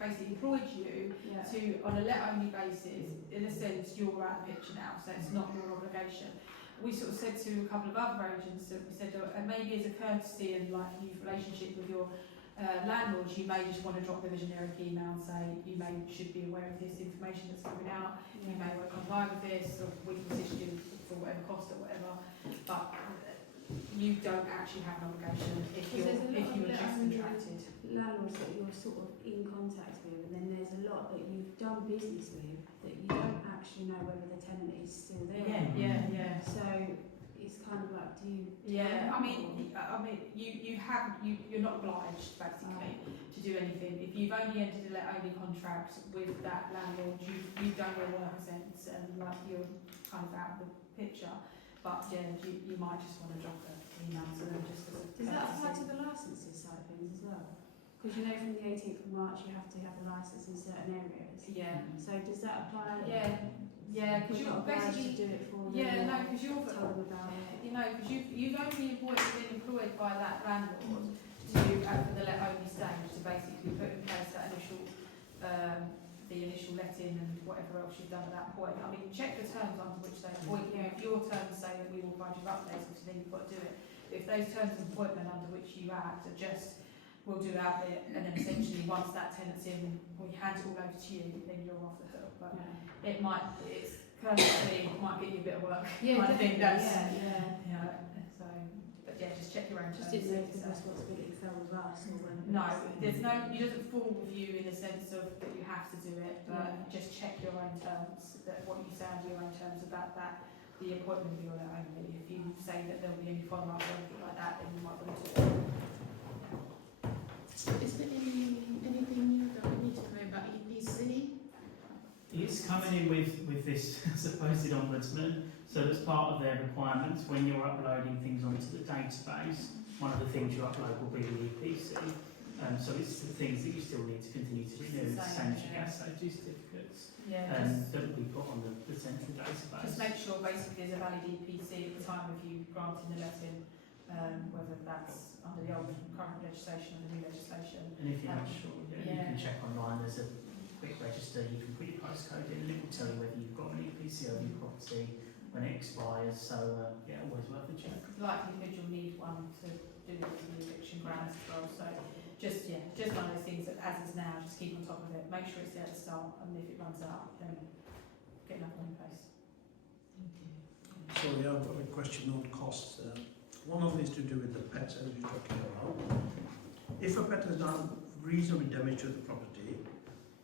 basically employed you to on a let-only basis, in a sense you're out of the picture now, so it's not your obligation. We sort of said to a couple of other agents that we said, maybe as a courtesy and like you've relationship with your landlords, you may just want to drop them a generic email and say you should be aware of this information that's coming out. You may want to comply with this, or we can assist you for whatever cost or whatever. But you don't actually have an obligation if you're just contracted. Landlords that you're sort of in contact with, and then there's a lot that you've done business with that you don't actually know whether the tenant is still there. Yeah. So it's kind of like, do you? Yeah, I mean, you're not obliged basically to do anything. If you've only entered a let-only contract with that landlord, you've done your work sense and like you're kind of out of the picture. But yeah, you might just want to drop an email to them just as a Does that apply to courtesy. the licences side of things as well? Because you know from the 18th of March you have to have a licence in certain areas. Yeah. So does that apply? Yeah, because We're you're not obliged basically to do it for them. no, because you're Tell them about it. because you've only been employed by that landlord to for the let-only stage to basically put in place that initial the initial letting and whatever else you've done at that point. I mean, check the terms under which they appoint you. If your terms say that we will provide you updates, obviously then you've got to do it. But if those terms of appointment under which you act are just we'll do our bit, and then essentially once that tenant's in, we hand it all over to you, then you're off the hook. But it's courtesy, it might get you a bit of work. I think that's So, but yeah, just check your own terms. Just didn't know if the responsibility fell with us or when. No, there's no. It doesn't fall with you in the sense of that you have to do it, but just check your own terms. That what you say under your own terms about that, the appointment will be on it only. If you say that there will be any follow-up or anything like that, then you might want to talk. Is there anything new that we need to know about EPC? It's coming in with this supposed ombudsman, so that's part of their requirements when you're uploading things onto the database. One of the things you upload will be the EPC, so it's the things that you still need to continue to renew, the same as your gas safety certificates, that will be put on the central database. Just make sure basically there's a valid EPC at the time of you granting the letting, whether that's under the old current legislation or the new legislation. And if you're not sure, you can check online. There's a quick register. You can put your postcode in, and it will tell you whether you've got an EPC over your property, when it expires. So yeah, always worth a check. Likelihood you'll need one to do it with the eviction grounds as well. So just one of those things that as is now, just keep on top of it. Make sure it's there at the start, and if it runs out, then get another one in place. Sorry, I've got a question on costs. One of them is to do with the pets, as you're talking about. If a pet has done reasonable damage to the property,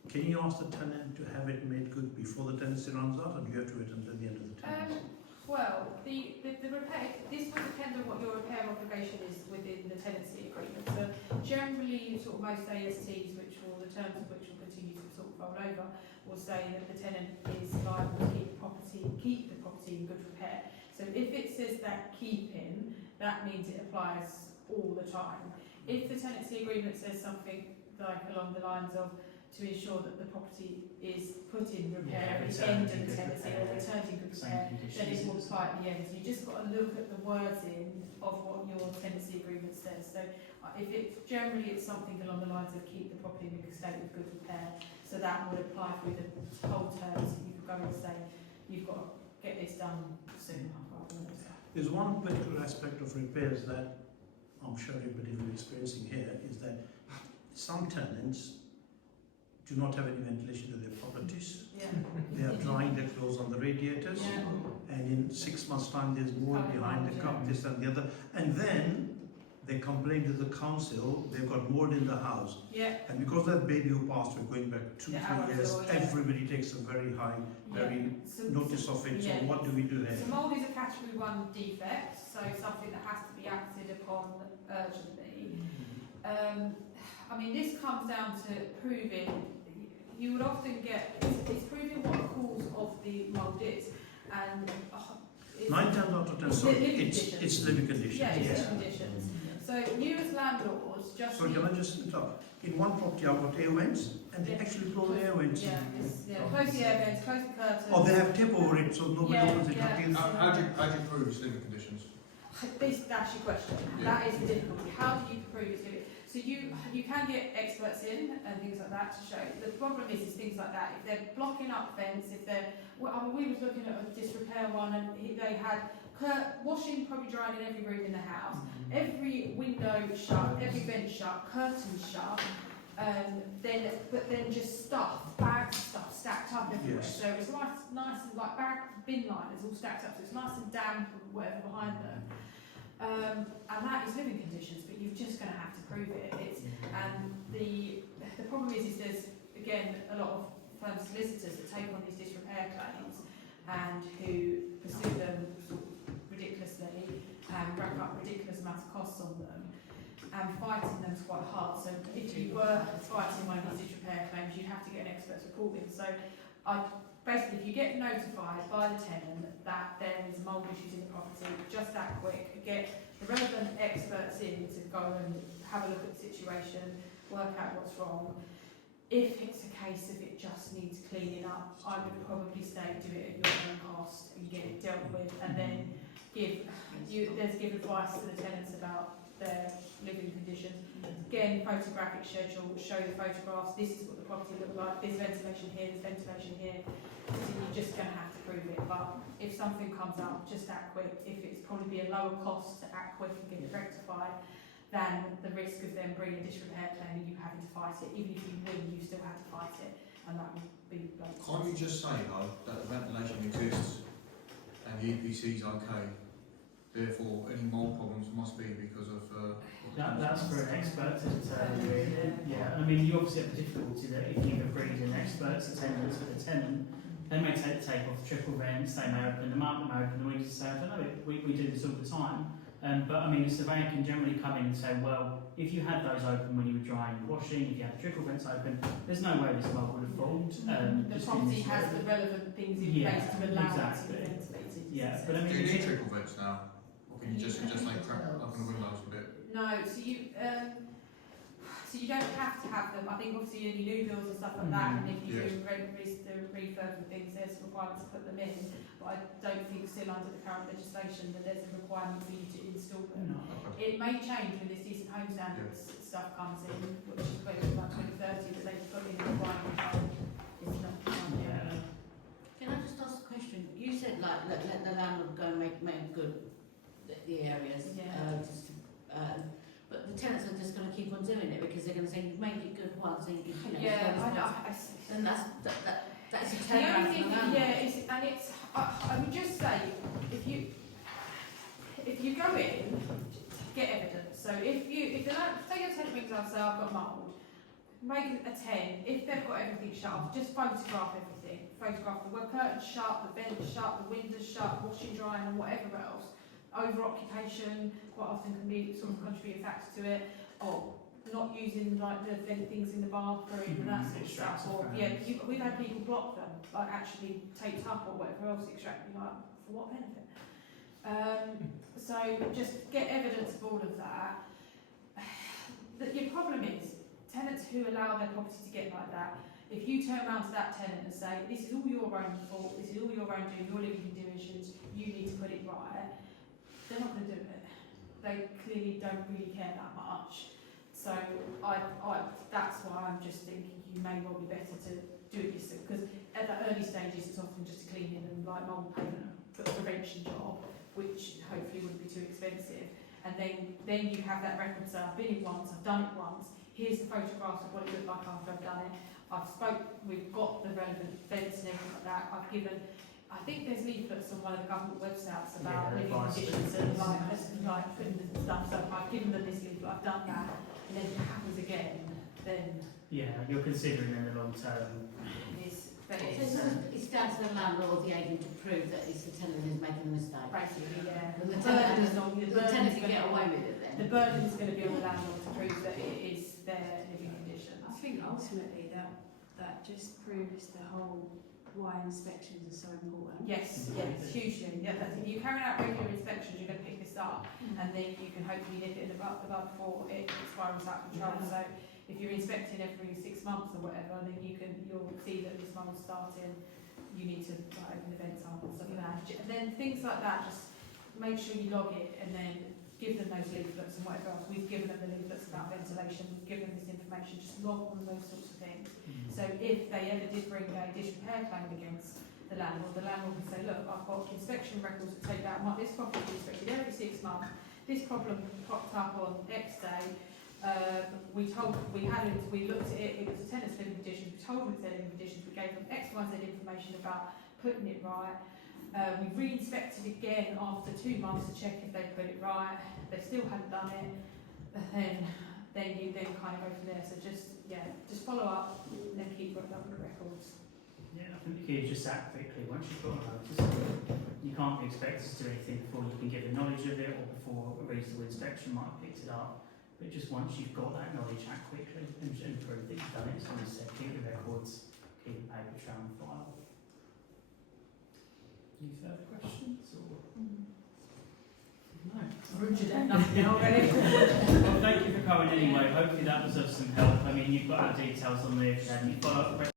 can you ask the tenant to have it made good before the tenancy runs out, or do you have to wait until the end of the tenancy? Well, the repair, this will depend on what your repair obligation is within the tenancy agreement. So generally, sort of most ASTs, which will, the terms of which will continue to sort of roll over, will say that the tenant is liable to keep the property in good repair. So if it says that keeping, that means it applies all the time. If the tenancy agreement says something like along the lines of to ensure that the property is put in repair at the end of the tenancy or returned in good repair, then it will apply at the end. So you just got to look at the wording of what your tenancy agreement says. So if it generally it's something along the lines of keep the property in a state of good repair, so that would apply through the whole term. So you could go and say you've got to get this done soon. There's one particular aspect of repairs that I'm sure everybody will be experiencing here is that some tenants do not have any ventilation to their properties. Yeah. They are drying their clothes on the radiators, Yeah. and in 6 months' time there's more behind the cup, this and the other, and then they complain to the council they've got mold in the house. Yeah. And because that baby who passed away going back 2-3 years, everybody takes a very high notice of it. So what do we do here? So mould is a category 1 defect, so something that has to be acted upon urgently. I mean, this comes down to proving. You would often get it's proving what the cause of the mould is, and 9 times out of 10, it's living conditions. Yeah, it's living conditions. So you as landlords just. So can I just interrupt? In one property I've got air vents, and they actually close the air vents. Close the air vents, close the curtains. Or they have tape over it, so nobody opens it. How do you prove it's living conditions? That's your question. Yeah. That is the difficulty. How do you prove it's living? So you can get experts in and things like that to show. The problem is things like that. If they're blocking up vents, if they're, I mean, we was looking at a disrepair one, and they had washing probably drying in every room in the house, every window shut, every vent shut, curtains shut, then just bags of stuff stacked up everywhere. Yes. So it's nice and like bin liners all stacked up, so it's nice and damp and whatever behind them. And that is living conditions, but you're just going to have to prove it. And the problem is there's again a lot of firm solicitors that take on these disrepair claims and who pursue them sort of ridiculously and rack up ridiculous amounts of costs on them. And fighting them is quite hard. So if you were fighting one of these disrepair claims, you'd have to get an expert's report in. So basically, if you get notified by the tenant that there is mould issues in the property, just that quick, get the relevant experts in to go and have a look at the situation, work out what's wrong. If it's a case of it just needs cleaning up, I would probably say do it at your own cost and get it dealt with, and then give advice to the tenants about their living conditions. Again, photographic schedule, show the photographs, this is what the property looks like, there's ventilation here, there's ventilation here. So you're just going to have to prove it. But if something comes up, just act quick. If it's probably be a lower cost to act quick and get it rectified, than the risk of them bringing a disrepair claim and you having to fight it. Even if you win, you still have to fight it, and that would be. Can't you just say though that the ventilation exists and the EPC is okay? Therefore, any mould problems must be because of. That's for an expert to determine. Yeah, I mean, you obviously have the difficulty that if you've agreed an expert's attendance with a tenant, they may take the tape off the triple vents, they may open them up, they may open the windows and say, I don't know, we do this all the time. But I mean, the surveyor can generally come in and say, well, if you had those open when you were drying and washing, if you had the trickle vents open, there's no way this mould would have formed. The property has the relevant things in place to allow it to be ventilated. Yeah, but I mean, do you need trickle vents now? Or can you just like crack open the windows a bit? No, so you don't have to have them. I think obviously any new builds and stuff like that, and if you do the refurb and things, there's requirements to put them in. But I don't think still under the current legislation that there's a requirement for you to install them. No. Okay. It may change when this decent home standards stuff comes in, which is maybe about 2030 that they put in a requirement. It's not. Yeah. Can I just ask a question? You said like let the Yeah, And that's a the turnaround only for thing, the landlord. yeah, is, and it's, I would just say, if you go in, get evidence. So if the say your tenant rings up and say, I've got mould, make a 10. If they've got everything shut off, just photograph everything. Photograph the curtains shut, the vents shut, the windows shut, washing, drying, and whatever else. Over occupation quite often can be sort of contributing factor to it, or not using like the things in the bathroom and that sort of stuff. Or we've had people block them, like actually taped up or whatever else, extract. You're like, for what benefit? So just get evidence of all of that. Your problem is tenants who allow their property to get like that. If you turn around to that tenant and say, this is all your own fault, this is all your own doing, your living conditions, you need to put it right, they're not going to do it. They clearly don't really care that much. So that's why I'm just thinking you may well be better to do it yourself, because at the early stages it's often just a cleaning and like mould paint prevention job, which hopefully wouldn't be too expensive. And then you have that record, so I've been in once, I've done it once, here's the photographs of what it looked like after I've done it. We've got the relevant events and everything like that. I think there's leaflets on one of the government websites about living conditions and like putting the stuff. So I've given them this leaflet, I've done that, and then if it happens again, then Yeah, you're considering in the long term. It's down to the landlord or the agent to prove that it's the tenant who's making the mistake. basically, yeah. And the burden tenant can get away with it then. The burden is going to be on the landlord to prove that it is their living conditions. I think ultimately that just proves the whole why inspections are so important. Yes, hugely. Yeah, that's it. You carry out regular inspections, you're going to pick this up, and then you can hopefully nip it in the bud before it spirals out of control. So if you're inspecting every 6 months or whatever, then you'll see that this mold's starting. You need to like, open the vents up and stuff like that. And then things like that, just make sure you log it and then give them those leaflets and whatever else. We've given them the leaflets about ventilation. We've given them this information. Just log all those sorts of things. So if they ever did bring a disrepair claim against the landlord can say, look, I've got inspection records that take out this property is inspected every 6 months. This problem popped up on X day. We looked at it, it was a tenant's living conditions, we told them it's their living conditions, we gave them X, Y, Z information about putting it right. We re-inspected again after 2 months to check if they put it right. They still hadn't done it. Then you kind of go from there. So just follow up and then keep up the records. Yeah, I think the key is just act quickly. Once you've got a notice, you can't be expected to do anything before you can give the knowledge of it or before a reasonable inspection might have picked it up. But just once you've got that knowledge, act quickly and prove that you've done it. As I said, keep the records, keep the paper trail on file. Any further questions? Or? No. Nothing already. Well, thank you for coming anyway. Hopefully that was of some help. I mean, you've got our details on there. You've got